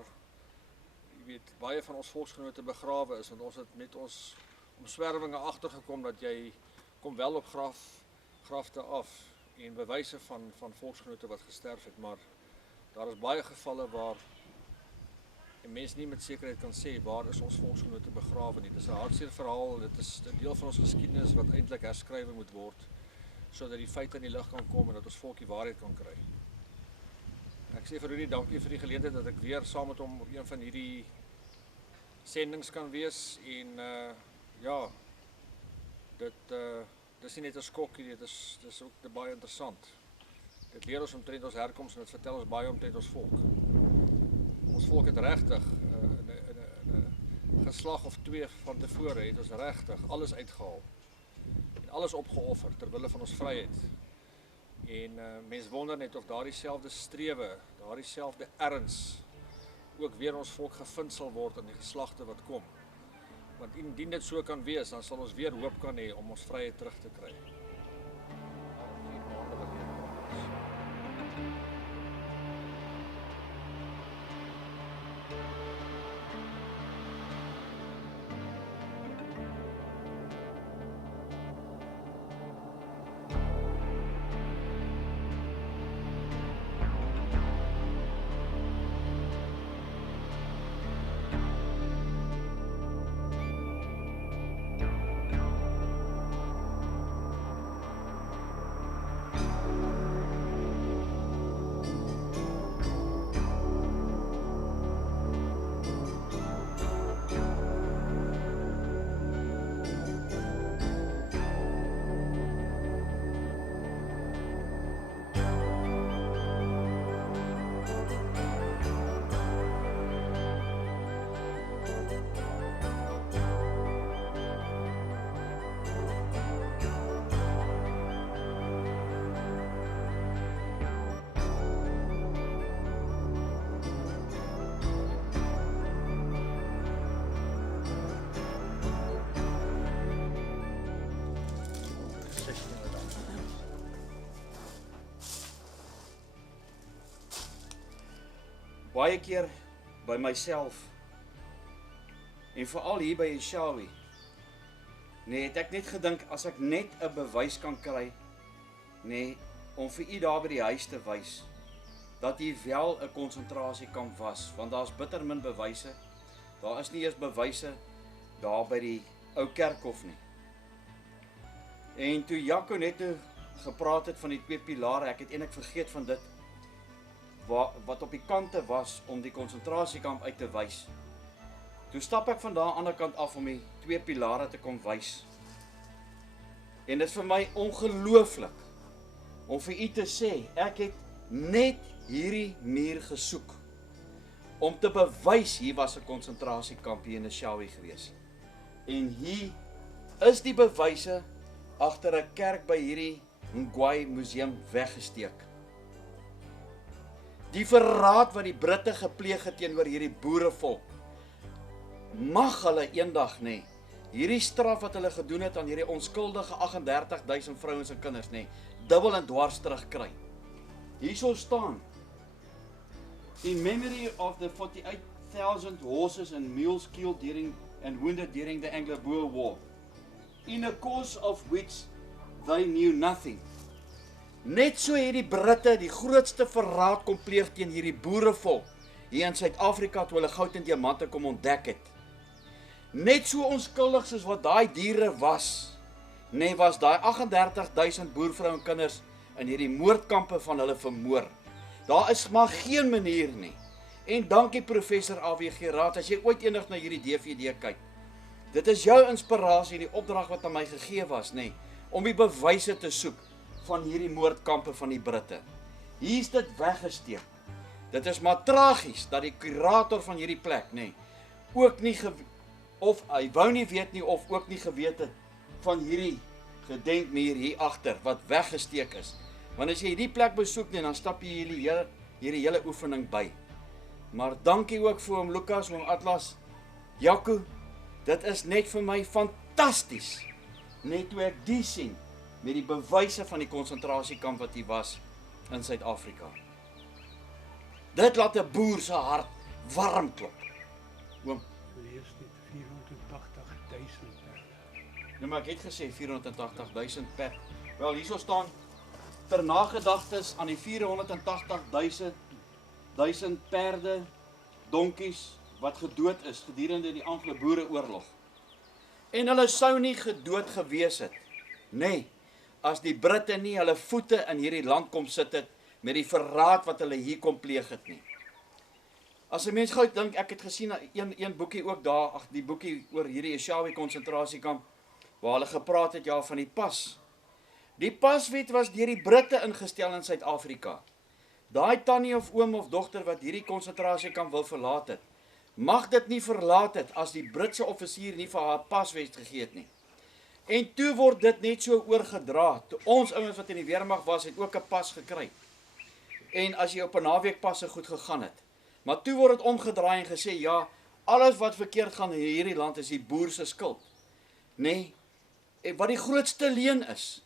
jy weet, baie van ons volksgenote begrawe is, want ons het met ons omswervinge agtergekom dat jy kom wel op grafte af en bewyse van volksgenote wat gesterf het, maar daar is baie gevalle waar 'n mens nie met sekerheid kan sê waar is ons volksgenote begrawe nie. Dit is 'n hartseer verhaal, dit is 'n deel van ons geskiedenis wat eintlik herskrywe moet word, sodat die feite in die lig kan kom en dat ons volk die waarheid kan kry. Ek sê vir Rudie dankie vir die geleentheid dat ek weer saam met hom op een van hierdie sendings kan wees en ja, dit is nie net 'n skok nie, dit is ook baie interessant. Dit leer ons omtrent ons herkoms en dit vertel ons baie omtrent ons volk. Ons volk het regtig in 'n geslag of twee van tevore het ons regtig alles uitgehaal en alles opgeoffer ter wille van ons vryheid. En mens wonder net of daardie selfde strewe, daardie selfde erns ook weer ons volk gevind sal word in die geslagte wat kom. Want indien dit so kan wees, dan sal ons weer hoop kan hê om ons vryheid terug te kry. baie keer by myself en veral hier by Eshowe, nee, het ek net gedink, as ek net 'n bewys kan kry, nee, om vir u daar by die huis te wys, dat hier wel 'n konsentrasiekamp was, want daar's bitter min bewyse, daar is nie eers bewyse daar by die ou kerkhof nie. En toe Jaco net gepraat het van die 2 pilare, ek het eintlik vergeet van dit, wat op die kante was om die konsentrasiekamp uit te wys. Toe stap ek van daar aan die ander kant af om die 2 pilare te kom wys. En dit is vir my ongelooflik om vir u te sê, ek het net hierdie muur gesoek om te bewys hier was 'n konsentrasiekamp hier in Eshowe gewees. En hier is die bewyse agter 'n kerk by hierdie Ngwai museum weggesteek. Die verraad wat die Britte gepleeg het teenoor hierdie boerevolk, mag hulle eendag hierdie straf wat hulle gedoen het aan hierdie onskuldige 38.000 vrouens en kinders dubbel en dwars terugkry. Hierso staan: in memory of the 48,000 horses and mules killed and wounded during the Anglo-Boer War, in a course of which they knew nothing. Net so het die Britte die grootste verraad kom pleeg teen hierdie boerevolk hier in Suid-Afrika toe hulle goud en diamante kom ontdek het. Net so onskuldig soos wat daai diere was, was daai 38.000 boervrou en kinders in hierdie moordkampe van hulle vermoor. Daar is maar geen manier nie. En dankie professor AWG Raad, as jy ooit enig na hierdie DVD kyk. Dit is jou inspirasie, die opdrag wat aan my gegee was, om die bewyse te soek van hierdie moordkampe van die Britte. Hier is dit weggesteek. Dit is maar tragies dat die kurator van hierdie plek, ook nie of hy wou nie weet nie, of ook nie geweet het van hierdie gedenkmuur hier agter wat weggesteek is. Want as jy die plek besoek, dan stap jy hierdie hele oefening by. Maar dankie ook vir oom Lukas, oom Atlas, Jaco, dit is net vir my fantasties, net toe ek die sien, met die bewyse van die konsentrasiekamp wat hier was in Suid-Afrika. Dit laat 'n boer se hart warm klop. Oom, Lees dit 480.000 perde. nou maar ek het gesê 480.000 perd. Wel, hierso staan, ter nagedagtes aan die 480.000 perde, donkies, wat gedood is gedurende die Anglo-Boereoorlog. En hulle sou nie gedood gewees het, as die Britte nie hulle voete in hierdie land kom sit het, met die verraad wat hulle hier kom pleeg het nie. As 'n mens gou dink, ek het gesien een boekie ook daar, die boekie oor hierdie Eshowe konsentrasiekamp, waar hulle gepraat het van die pas. Die paswet was deur die Britte ingestel in Suid-Afrika. Daai tannie of oom of dogter wat hierdie konsentrasiekamp wil verlaat het, mag dit nie verlaat het as die Britse offisier nie vir haar paswet gegee het nie. En toe word dit net so oorgedra. Ons ouens wat in die weermag was, het ook 'n pas gekry. En as jy op 'n naweekpasse goed gegaan het. Maar toe word dit omgedraai en gesê, ja, alles wat verkeerd gaan in hierdie land is die boer se skuld. Wat die grootste leuen is,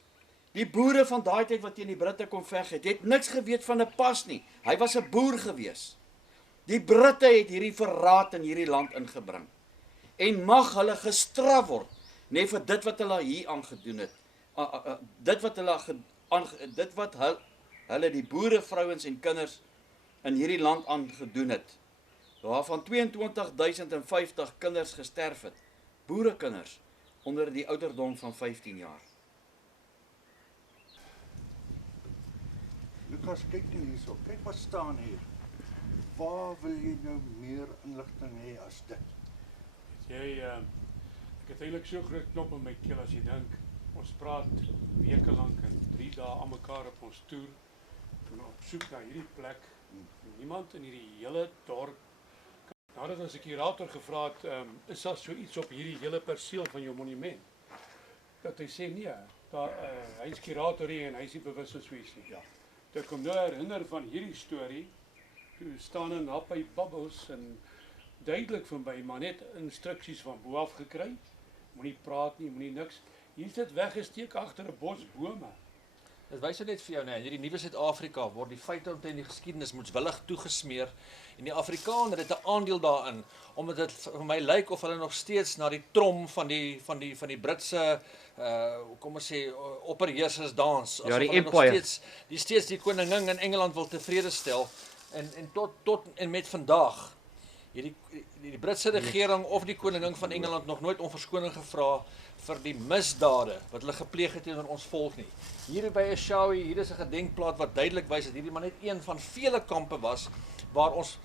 die boere van daai tyd wat teen die Britte kom veg het niks geweet van 'n pas nie. Hy was 'n boer gewees. Die Britte het hierdie verraad in hierdie land ingebring. En mag hulle gestraf word, vir dit wat hulle hier aangedoen het. Dit wat hulle die boere, vrouens en kinders in hierdie land aangedoen het. Waarvan 22.050 kinders gesterf het. Boerekinders onder die ouderdom van 15 jaar. Lukas, kyk nou hierso. Kyk wat staan hier. Waar wil jy nou meer inligting hê as dit? Ek het eintlik so groot knop in my keel as jy dink. Ons praat weke lank en 3 dae aan mekaar op ons toer. En op soek na hierdie plek. Niemand in hierdie hele dorp. Nadat ons 'n kurator gevra het, is daar so iets op hierdie hele perseel van jou monument? Dat hy sê nee, hy is kurator hier en hy is nie bewus van so iets nie. Ja. Toe kom nou herinner van hierdie storie. Toe staan 'n happy bubbles en duidelik van by, maar net instruksies van bo af gekry. Moenie praat nie, moenie niks. Hier is dit weggesteek agter 'n bos bome. Dit wys net vir jou, nee, in hierdie nuwe Suid-Afrika word die feite omtrent die geskiedenis moetswillig toegesmeer en die Afrikaner het 'n aandeel daarin, omdat dit vir my lyk of hulle nog steeds na die trom van die Britse kom ons sê opperheersers dans, Ja, die hulle nog empire. steeds die koningin in Engeland wil tevrede stel en tot en met vandag die Britse regering of die koningin van Engeland nog nooit om verskoning gevra vir die misdade wat hulle gepleeg het teenoor ons volk nie. Hier by Eshowe, hier is 'n gedenkplaat wat duidelik wys dat hierdie maar net een van vele kampe was waar ons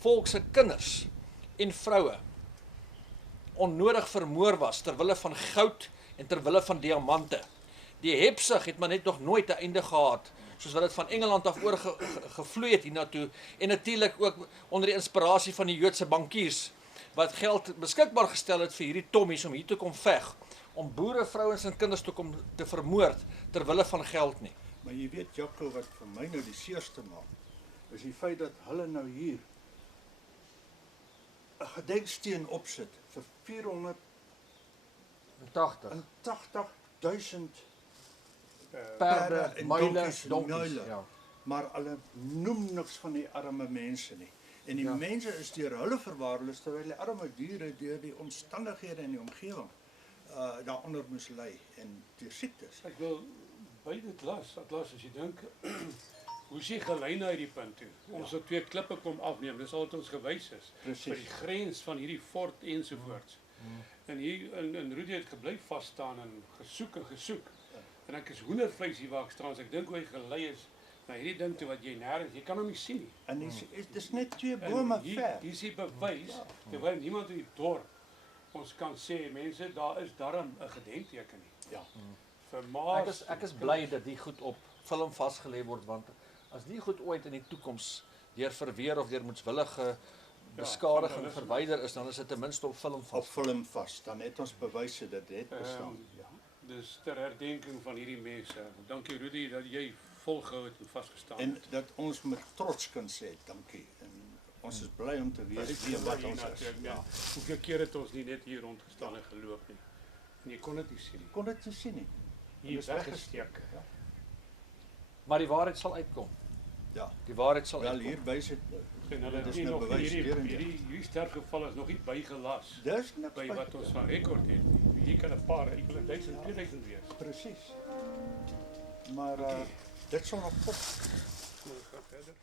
volk se kinders en vroue onnodig vermoor was terwille van goud en terwille van diamante. Die hebsug het maar net nog nooit 'n einde gehad, soos wat dit van Engeland af oorgevloei het hiernatoe en natuurlik ook onder die inspirasie van die Joodse bankiers wat geld beskikbaar gestel het vir hierdie tommies om hier te kom veg, om boere, vrouens en kinders te kom te vermoord terwille van geld nie. Maar jy weet Jaco, wat vir my nou die seerste maak, is die feit dat hulle nou hier 'n gedenksteen opsit vir 480.000 Perde, en muile, donkies, donkies, ja. maar hulle noem niks van die arme mense nie. En die mense is deur hulle verwaarloos, terwyl die arme diere deur die omstandighede en die omgewing daaronder moes ly en deur siektes. Ek wil by dit las as jy dink, hoe is die gelyne uit die punt toe? Ons het 2 klippe kom afneem, dis al wat ons gewys is. Precies. Vir die grens van hierdie fort ensovoorts. En hier in Rudie het gebly vas staan en gesoek. En ek is hoendervleis hier waar ek staan, ek dink hoe hy gelei is na hierdie ding toe wat jy nêrens, jy kan hom nie sien nie. En dis net 2 bome ver. Hier is die bewys, terwyl niemand in die dorp ons kan sê, mense, daar is darm 'n gedenkteken nie. Ja. Vir maas, Ek is bly dat die goed op film vasgelê word, want as die goed ooit in die toekoms deur verweer of deur moetswillige beskadiging verwyder is, dan is dit ten minste op film Op vas. film vas, dan het ons bewyse dat dit bestaan. Ja. Dus ter herdenking van hierdie mense. Dankie Rudie dat jy volgehou het en vasgestaan En het. dat ons met trots kan sê, dankie. En ons is bly om te weet wie en wat ons is. Ja. Hoeveel keer het ons nie net hier rondgestaan en geloop nie. En jy kon dit nie sien nie. Kon dit nie sien nie. Hier is weggesteek. Ja. Maar die waarheid sal uitkom. Ja. Die waarheid sal Wel uitkom. hierby sit En hulle dis het nie nou nog bewys deur en deur. hierdie sterfgeval is nog nie bygelas Dis niks by by wat ons van rekord het. Hier kan 'n paar, ek wil 1000, 2000 wees. Presies. Maar dit sal nog kom. Kom ons gaan verder.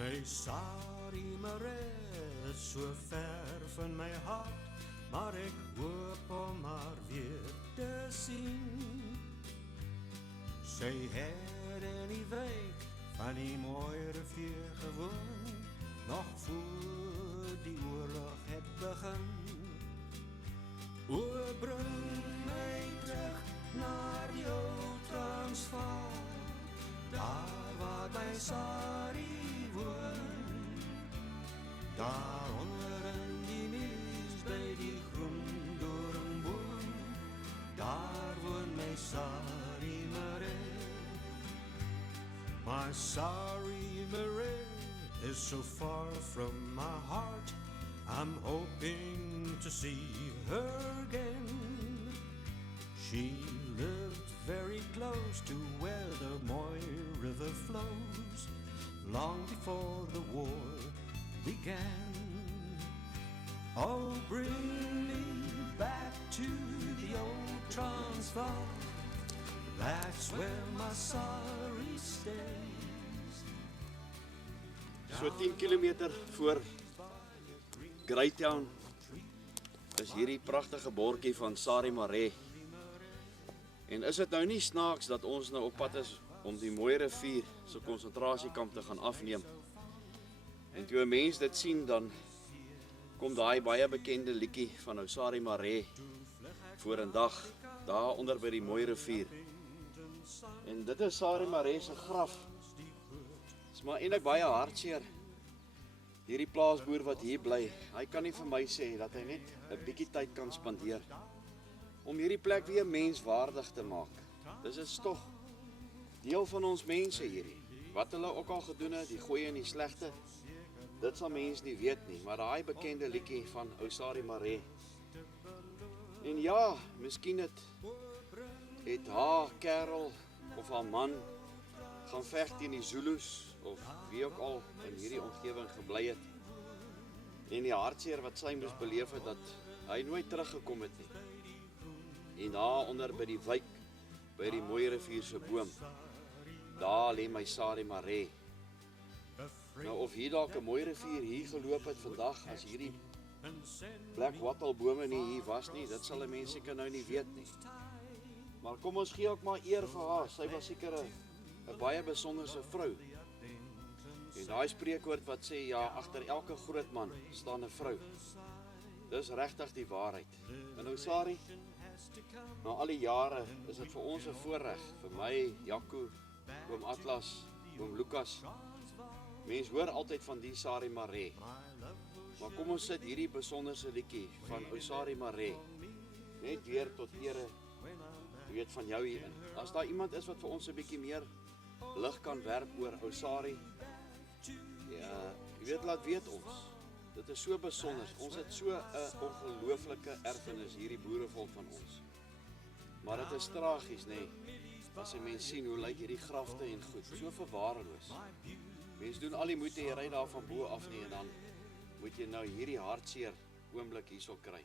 My Sari Marais is so ver van my hart, maar ek hoop om haar weer te sien. Sy het in die wijk van die mooie rivier gewoon, nog voor die oorlog het begin. O, bring my terug naar die ou Transvaal, daar waar my Sari woon. Daar onder in die mielies by die groen doringboom, daar woon my Sari Marais. My Sari Marais is so far from my heart, I'm hoping to see her again. She lived very close to where the Moy River flows, long before the war began. Oh, bring me back to the old Transvaal, that's where my Sari stays. So 10 kilometer voor Greytown is hierdie pragtige bordjie van Sari Marais. En is dit nou nie snaaks dat ons nou op pad is om die Mooi Rivier se konsentrasiekamp te gaan afneem? En toe 'n mens dit sien, dan kom daai baie bekende liedjie van ou Sari Marais vorendag daar onder by die Mooi Rivier. En dit is Sari Marais se graf. Dit is maar eintlik baie hartseer. Hierdie plaasboer wat hier bly, hy kan nie vir my sê dat hy net 'n bietjie tyd kan spandeer om hierdie plek weer menswaardig te maak. Dis is tog deel van ons mense hierdie. Wat hulle ook al gedoen het, die goeie en die slegte, dit sal mens nie weet nie, maar daai bekende liedjie van ou Sari Marais. En ja, miskien het haar kerel of haar man gaan veg teen die Zulus of wie ook al in hierdie omgewing gebly het. En die hartseer wat sy moes beleef het, dat hy nooit teruggekom het nie. En daar onder by die wijk, by die Mooi Rivier se boom, daar lê my Sari Marais. Nou of hier dalk 'n Mooi Rivier hier geloop het vandag, as hierdie black wattlebome nie hier was nie, dit sal 'n mens seker nou nie weet nie. Maar kom ons gee ook maar eer vir haar, sy was seker 'n baie besonderse vrou. En daai spreekwoord wat sê, ja, agter elke groot man staan 'n vrou. Dis regtig die waarheid. En nou Sari, na al die jare is dit vir ons 'n voorreg, vir my, Jaco, oom Atlas, oom Lukas. Mens hoor altyd van die Sari Marais. Maar kom ons sit hierdie besonderse liedjie van ou Sari Marais net weer tot ere, jy weet, van jou hierin. As daar iemand is wat vir ons 'n bietjie meer lig kan werp oor ou Sari, ja, jy weet, laat weet ons. Dit is so besonder. Ons het so 'n ongelooflike erfenis, hierdie boerevolk van ons. Maar dit is tragies, nê? As 'n mens sien hoe lyk hierdie grafte en goed, so verwaarloos. Mens doen al die moeite, jy ry daar van bo af nie, en dan moet jy nou hierdie hartseer oomblik hierso kry.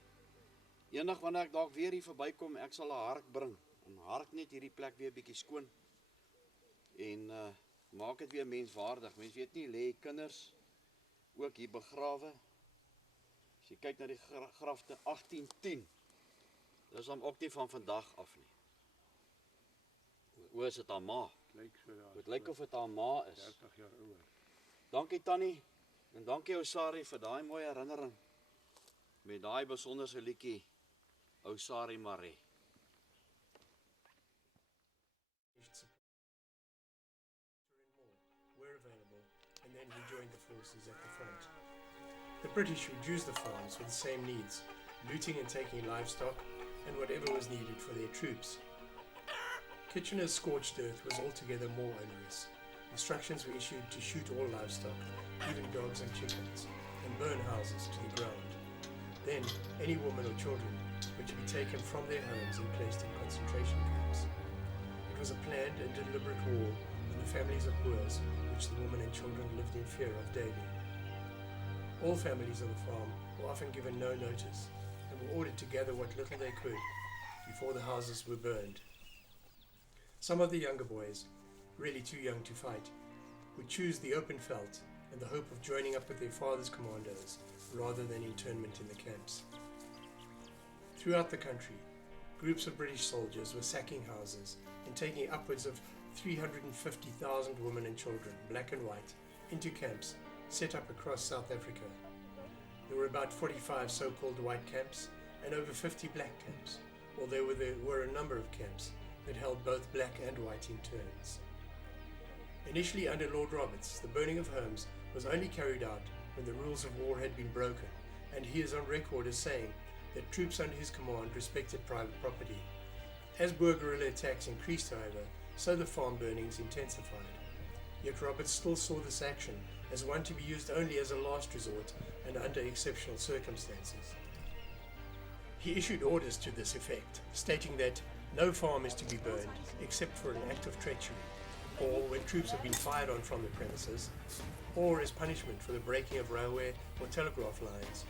Eendag wanneer ek dalk weer hier verbykom, ek sal 'n hark bring en hark net hierdie plek weer bietjie skoon. En maak dit weer menswaardig. Mens weet nie, lê kinders ook hier begrawe. As jy kyk na die grafte 1810, dis dan ook nie van vandag af nie. Hoe is dit haar ma? Het lyk of dit haar ma is. 30 jaar ouer. Dankie Tannie, en dankie ou Sari vir daai mooi herinnering met daai besonderse liedjie, ou Sari Marais. Were available, and then he joined the forces at the front. The British would use the farms for the same needs, looting and taking livestock, and whatever was needed for their troops. Kitchener's scorched earth was altogether more onerous. Instructions were issued to shoot all livestock, even dogs and chickens, and burn houses to the ground. Then, any women or children were to be taken from their homes and placed in concentration camps. It was a planned and deliberate war on the families of Boers, which the women and children lived in fear of daily. All families of the farm were often given no notice and were ordered to gather what little they could before the houses were burned. Some of the younger boys, really too young to fight, would choose the open veld and the hope of joining up with their father's commandos rather than internment in the camps. Throughout the country, groups of British soldiers were sacking houses and taking upwards of 350,000 women and children, black and white, into camps set up across South Africa. There were about 45 so-called white camps and over 50 black camps, although there were a number of camps that held both black and white in turns. Initially under Lord Roberts, the burning of homes was only carried out when the rules of war had been broken, and he is on record as saying that troops under his command respected private property. As Boer guerrilla attacks increased, however, so the farm burnings intensified. Yet Roberts still saw this action as one to be used only as a last resort and under exceptional circumstances. He issued orders to this effect, stating that no farm is to be burned except for an act of treachery, or when troops have been fired on from the premises, or as punishment for the breaking of railway or telegraph lines,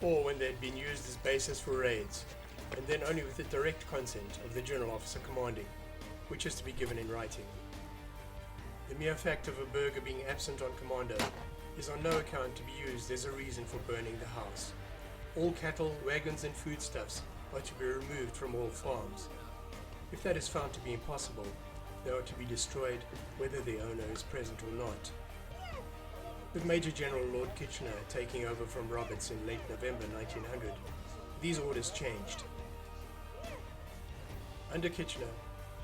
or when they had been used as bases for raids, and then only with the direct consent of the general officer commanding, which is to be given in writing. The mere fact of a burgher being absent on commando is on no account to be used as a reason for burning the house. All cattle, wagons and foodstuffs are to be removed from all farms. If that is found to be impossible, they are to be destroyed whether the owner is present or not. With Major General Lord Kitchener taking over from Roberts in late November 1900, these orders changed. Under Kitchener,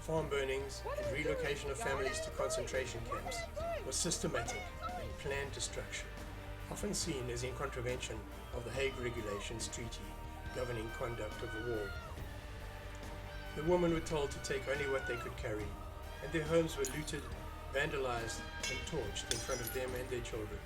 farm burnings and relocation of families to concentration camps was systematic and planned destruction, often seen as in contravention of the Hague Regulations Treaty governing conduct of the war. The women were told to take only what they could carry, and their homes were looted, vandalized and torched in front of them and their children.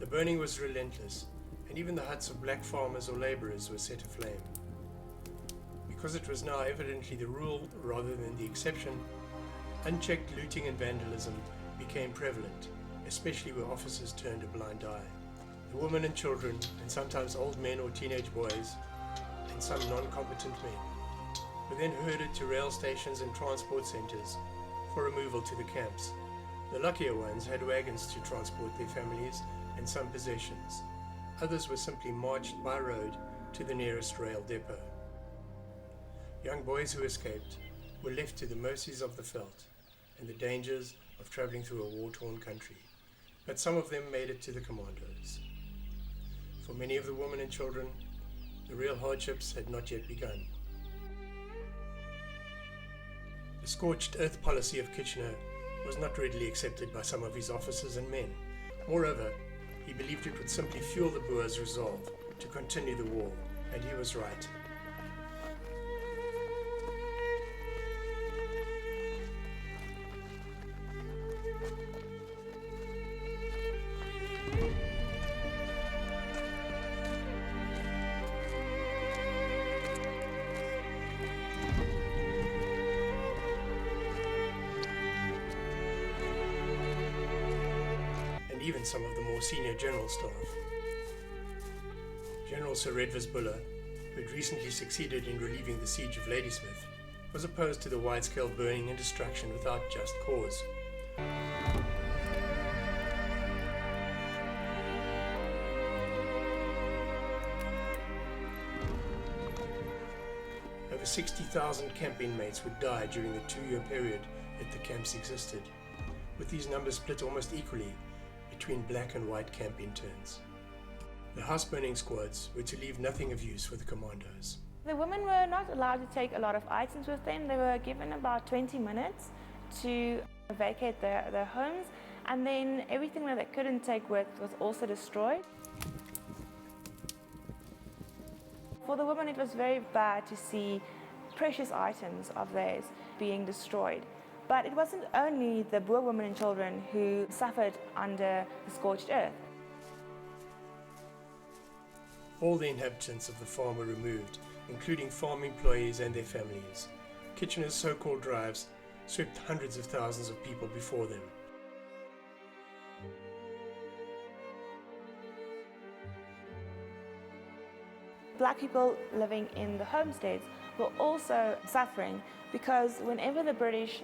The burning was relentless, and even the huts of black farmers or labourers were set aflame. Because it was now evidently the rule rather than the exception, unchecked looting and vandalism became prevalent, especially where officers turned a blind eye. The women and children, and sometimes old men or teenage boys, and some non-competent men, were then herded to rail stations and transport centres for removal to the camps. The luckier ones had wagons to transport their families and some possessions. Others were simply marched by road to the nearest rail depot. Young boys who escaped were left to the mercies of the veldt and the dangers of travelling through a war-torn country, but some of them made it to the commandos. For many of the women and children, the real hardships had not yet begun. The scorched earth policy of Kitchener was not readily accepted by some of his officers and men. Moreover, he believed it would simply fuel the Boers' resolve to continue the war, and he was right. even some of the more senior general staff. General Sir Redvers Buller, who had recently succeeded in relieving the siege of Ladysmith, was opposed to the wide-scale burning and destruction without just cause. Over 60,000 camp inmates would die during the 2-year period that the camps existed, with these numbers split almost equally between black and white camp interns. The house burning squads were to leave nothing of use for the commandos. The women were not allowed to take a lot of items with them. They were given about 20 minutes to vacate their homes, and then everything that they couldn't take with was also destroyed. For the women, it was very bad to see precious items of theirs being destroyed. But it wasn't only the Boer women and children who suffered under the scorched earth. All the inhabitants of the farm were removed, including farm employees and their families. Kitchener's so-called drives swept hundreds of thousands of people before them. Black people living in the homesteads were also suffering because whenever the British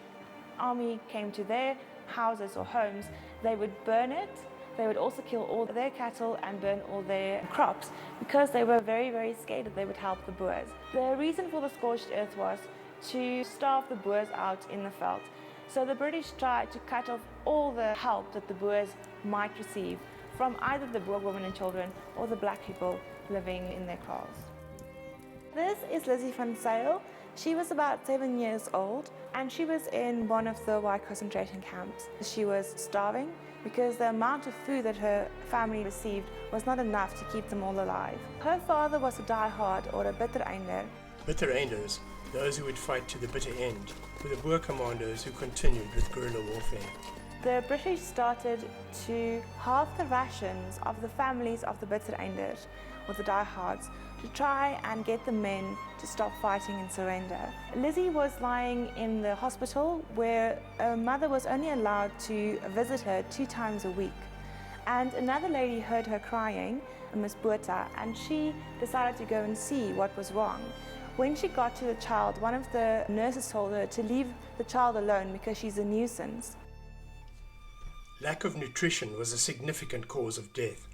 Army came to their houses or homes, they would burn it. They would also kill all their cattle and burn all their crops because they were very, very scared that they would help the Boers. The reason for the scorched earth was to starve the Boers out in the veld. So the British tried to cut off all the help that the Boers might receive from either the Boer women and children or the black people living in their kraals. This is Lizzie van Zyl. She was about 7 years old and she was in one of the white concentration camps. She was starving because the amount of food that her family received was not enough to keep them all alive. Her father was a diehard or a bittereinder. Bittereinders, those who would fight to the bitter end, were the Boer commandos who continued with guerrilla warfare. The British started to halve the rations of the families of the bittereinders, or the diehards, to try and get the men to stop fighting and surrender. Lizzie was lying in the hospital where a mother was only allowed to visit her 2 times a week. And another lady heard her crying, Miss Botha, and she decided to go and see what was wrong. When she got to the child, one of the nurses told her to leave the child alone because she's a nuisance. Lack of nutrition was a significant cause of death.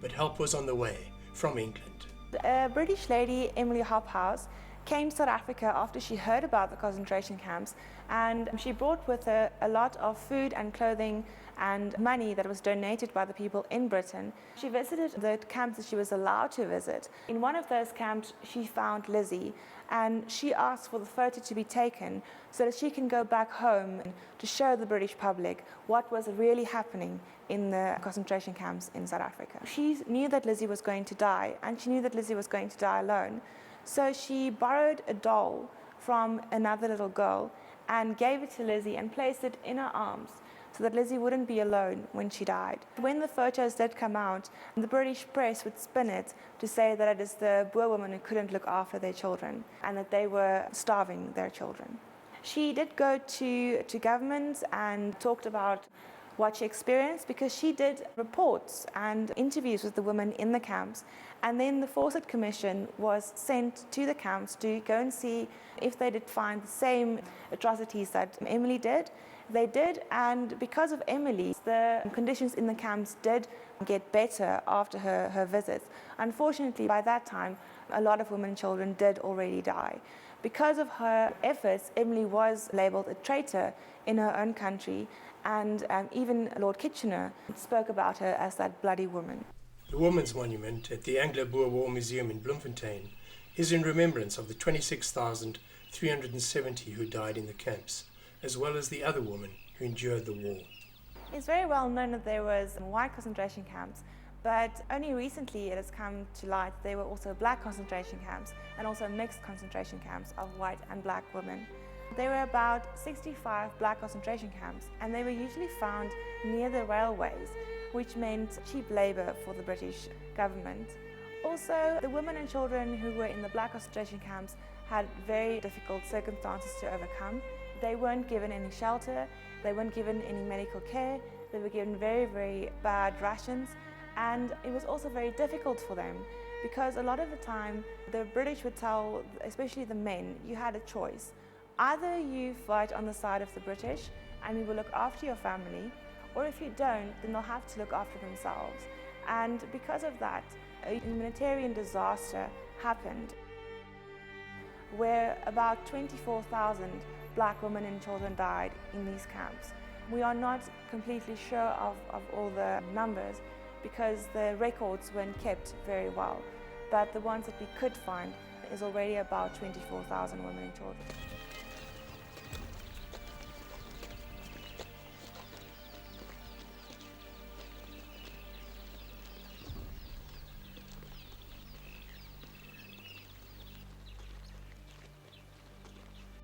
But help was on the way from England. A British lady, Emily Hobhouse, came to South Africa after she heard about the concentration camps, and she brought with her a lot of food and clothing and money that was donated by the people in Britain. She visited the camps that she was allowed to visit. In one of those camps, she found Lizzie, and she asked for the photo to be taken so that she can go back home to show the British public what was really happening in the concentration camps in South Africa. She knew that Lizzie was going to die, and she knew that Lizzie was going to die alone. So she borrowed a doll from another little girl and gave it to Lizzie and placed it in her arms so that Lizzie wouldn't be alone when she died. When the photos did come out, the British press would spin it to say that it is the Boer women who couldn't look after their children and that they were starving their children. She did go to government and talked about what she experienced because she did reports and interviews with the women in the camps, and then the Fawcett Commission was sent to the camps to go and see if they did find the same atrocities that Emily did. They did, and because of Emily, the conditions in the camps did get better after her visits. Unfortunately, by that time, a lot of women and children did already die. Because of her efforts, Emily was labelled a traitor in her own country, and even Lord Kitchener spoke about her as that bloody woman. The Women's Monument at the Anglo-Boer War Museum in Bloemfontein is in remembrance of the 26,370 who died in the camps, as well as the other women who endured the war. It's very well known that there was white concentration camps, but only recently it has come to light that there were also black concentration camps and also mixed concentration camps of white and black women. There were about 65 black concentration camps, and they were usually found near the railways, which meant cheap labour for the British government. Also, the women and children who were in the black concentration camps had very difficult circumstances to overcome. They weren't given any shelter, they weren't given any medical care, they were given very, very bad rations, and it was also very difficult for them because a lot of the time the British would tell, especially the men, you had a choice. Either you fight on the side of the British and we will look after your family, or if you don't, then they'll have to look after themselves. And because of that, a humanitarian disaster happened where about 24,000 black women and children died in these camps. We are not completely sure of all the numbers because the records weren't kept very well, but the ones that we could find is already about 24,000 women and children.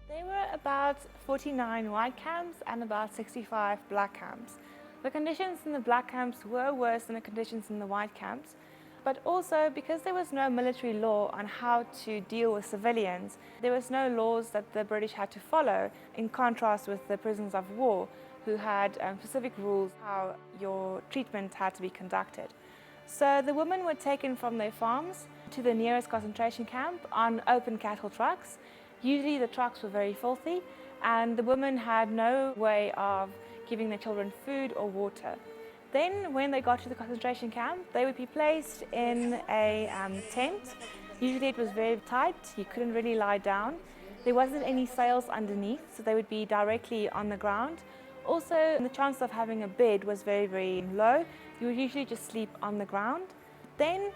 There were about 49 white camps and about 65 black camps. The conditions in the black camps were worse than the conditions in the white camps, but also because there was no military law on how to deal with civilians, there was no laws that the British had to follow, in contrast with the prisoners of war, who had specific rules how your treatment had to be conducted. So the women were taken from their farms to the nearest concentration camp on open cattle trucks. Usually the trucks were very filthy and the women had no way of giving their children food or water. Then when they got to the concentration camp, they would be placed in a tent. Usually it was very tight, you couldn't really lie down. There wasn't any sails underneath, so they would be directly on the ground. Also, the chance of having a bed was very, very low. You would usually just sleep on the ground. Then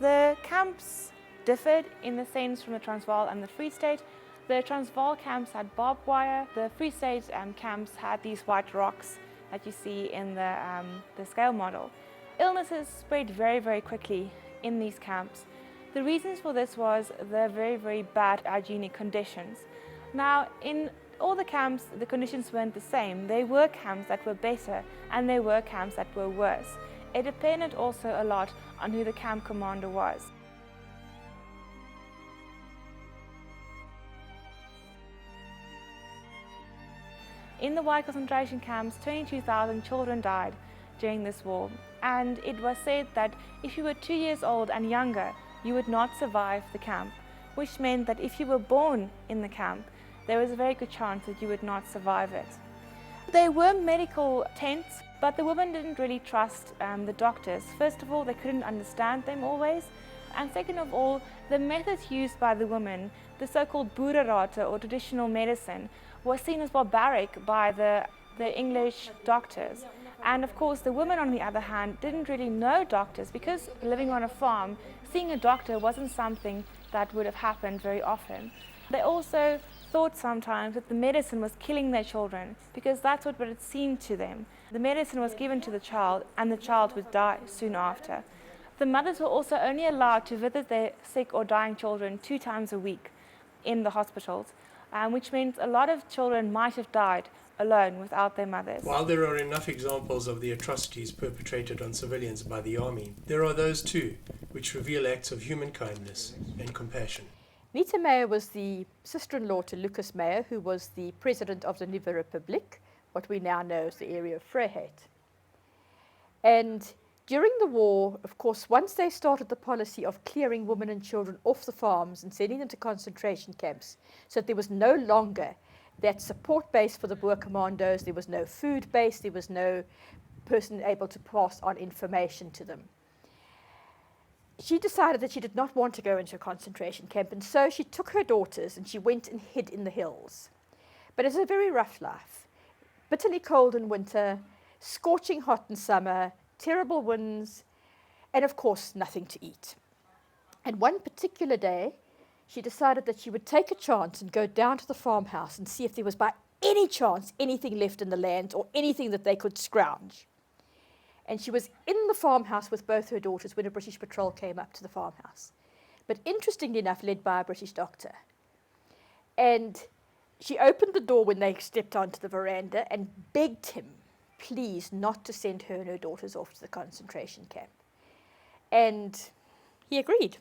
the camps differed in the sense from the Transvaal and the Free State. The Transvaal camps had barbed wire. The Free State camps had these white rocks that you see in the scale model. Illnesses spread very, very quickly in these camps. The reasons for this was the very, very bad hygienic conditions. Now, in all the camps, the conditions weren't the same. There were camps that were better and there were camps that were worse. It depended also a lot on who the camp commander was. In the white concentration camps, 22,000 children died during this war, and it was said that if you were 2 years old and younger, you would not survive the camp, which meant that if you were born in the camp, there was a very good chance that you would not survive it. There were medical tents, but the women didn't really trust the doctors. First of all, they couldn't understand them always, and second of all, the methods used by the women, the so-called boereroute or traditional medicine, was seen as barbaric by the English doctors. And of course the women, on the other hand, didn't really know doctors because living on a farm, seeing a doctor wasn't something that would have happened very often. They also thought sometimes that the medicine was killing their children because that's what it seemed to them. The medicine was given to the child and the child would die soon after. The mothers were also only allowed to visit their sick or dying children 2 times a week in the hospitals, which meant a lot of children might have died alone without their mothers. While there are enough examples of the atrocities perpetrated on civilians by the army, there are those too which reveal acts of human kindness and compassion. Nita Meyer was the sister-in-law to Lucas Meyer, who was the president of the Nuwe Republiek, what we now know as the area of Vryheid. And during the war, of course, once they started the policy of clearing women and children off the farms and sending them to concentration camps, so that there was no longer that support base for the Boer commandos, there was no food base, there was no person able to pass on information to them. She decided that she did not want to go into a concentration camp, and so she took her daughters and she went and hid in the hills. But it was a very rough life. Bitterly cold in winter, scorching hot in summer, terrible winds, and of course nothing to eat. And one particular day, she decided that she would take a chance and go down to the farmhouse and see if there was by any chance anything left in the land or anything that they could scrounge. And she was in the farmhouse with both her daughters when a British patrol came up to the farmhouse. But interestingly enough, led by a British doctor. And she opened the door when they stepped onto the veranda and begged him, please, not to send her and her daughters off to the concentration camp. And he agreed.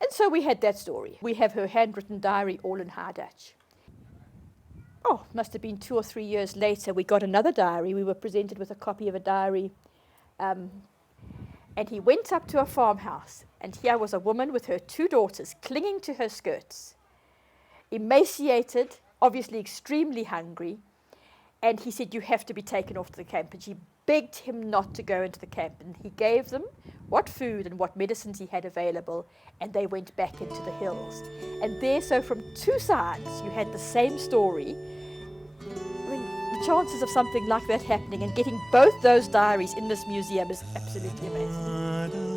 And so we had that story. We have her handwritten diary all in High Dutch. must have been 2 or 3 years later, we got another diary. We were presented with a copy of a diary. And he went up to a farmhouse, and here was a woman with her 2 daughters clinging to her skirts, emaciated, obviously extremely hungry. And he said, you have to be taken off to the camp. And she begged him not to go into the camp. And he gave them what food and what medicines he had available, and they went back into the hills. And there, so from 2 sides, you had the same story. I mean, the chances of something like that happening and getting both those diaries in this museum is absolutely amazing.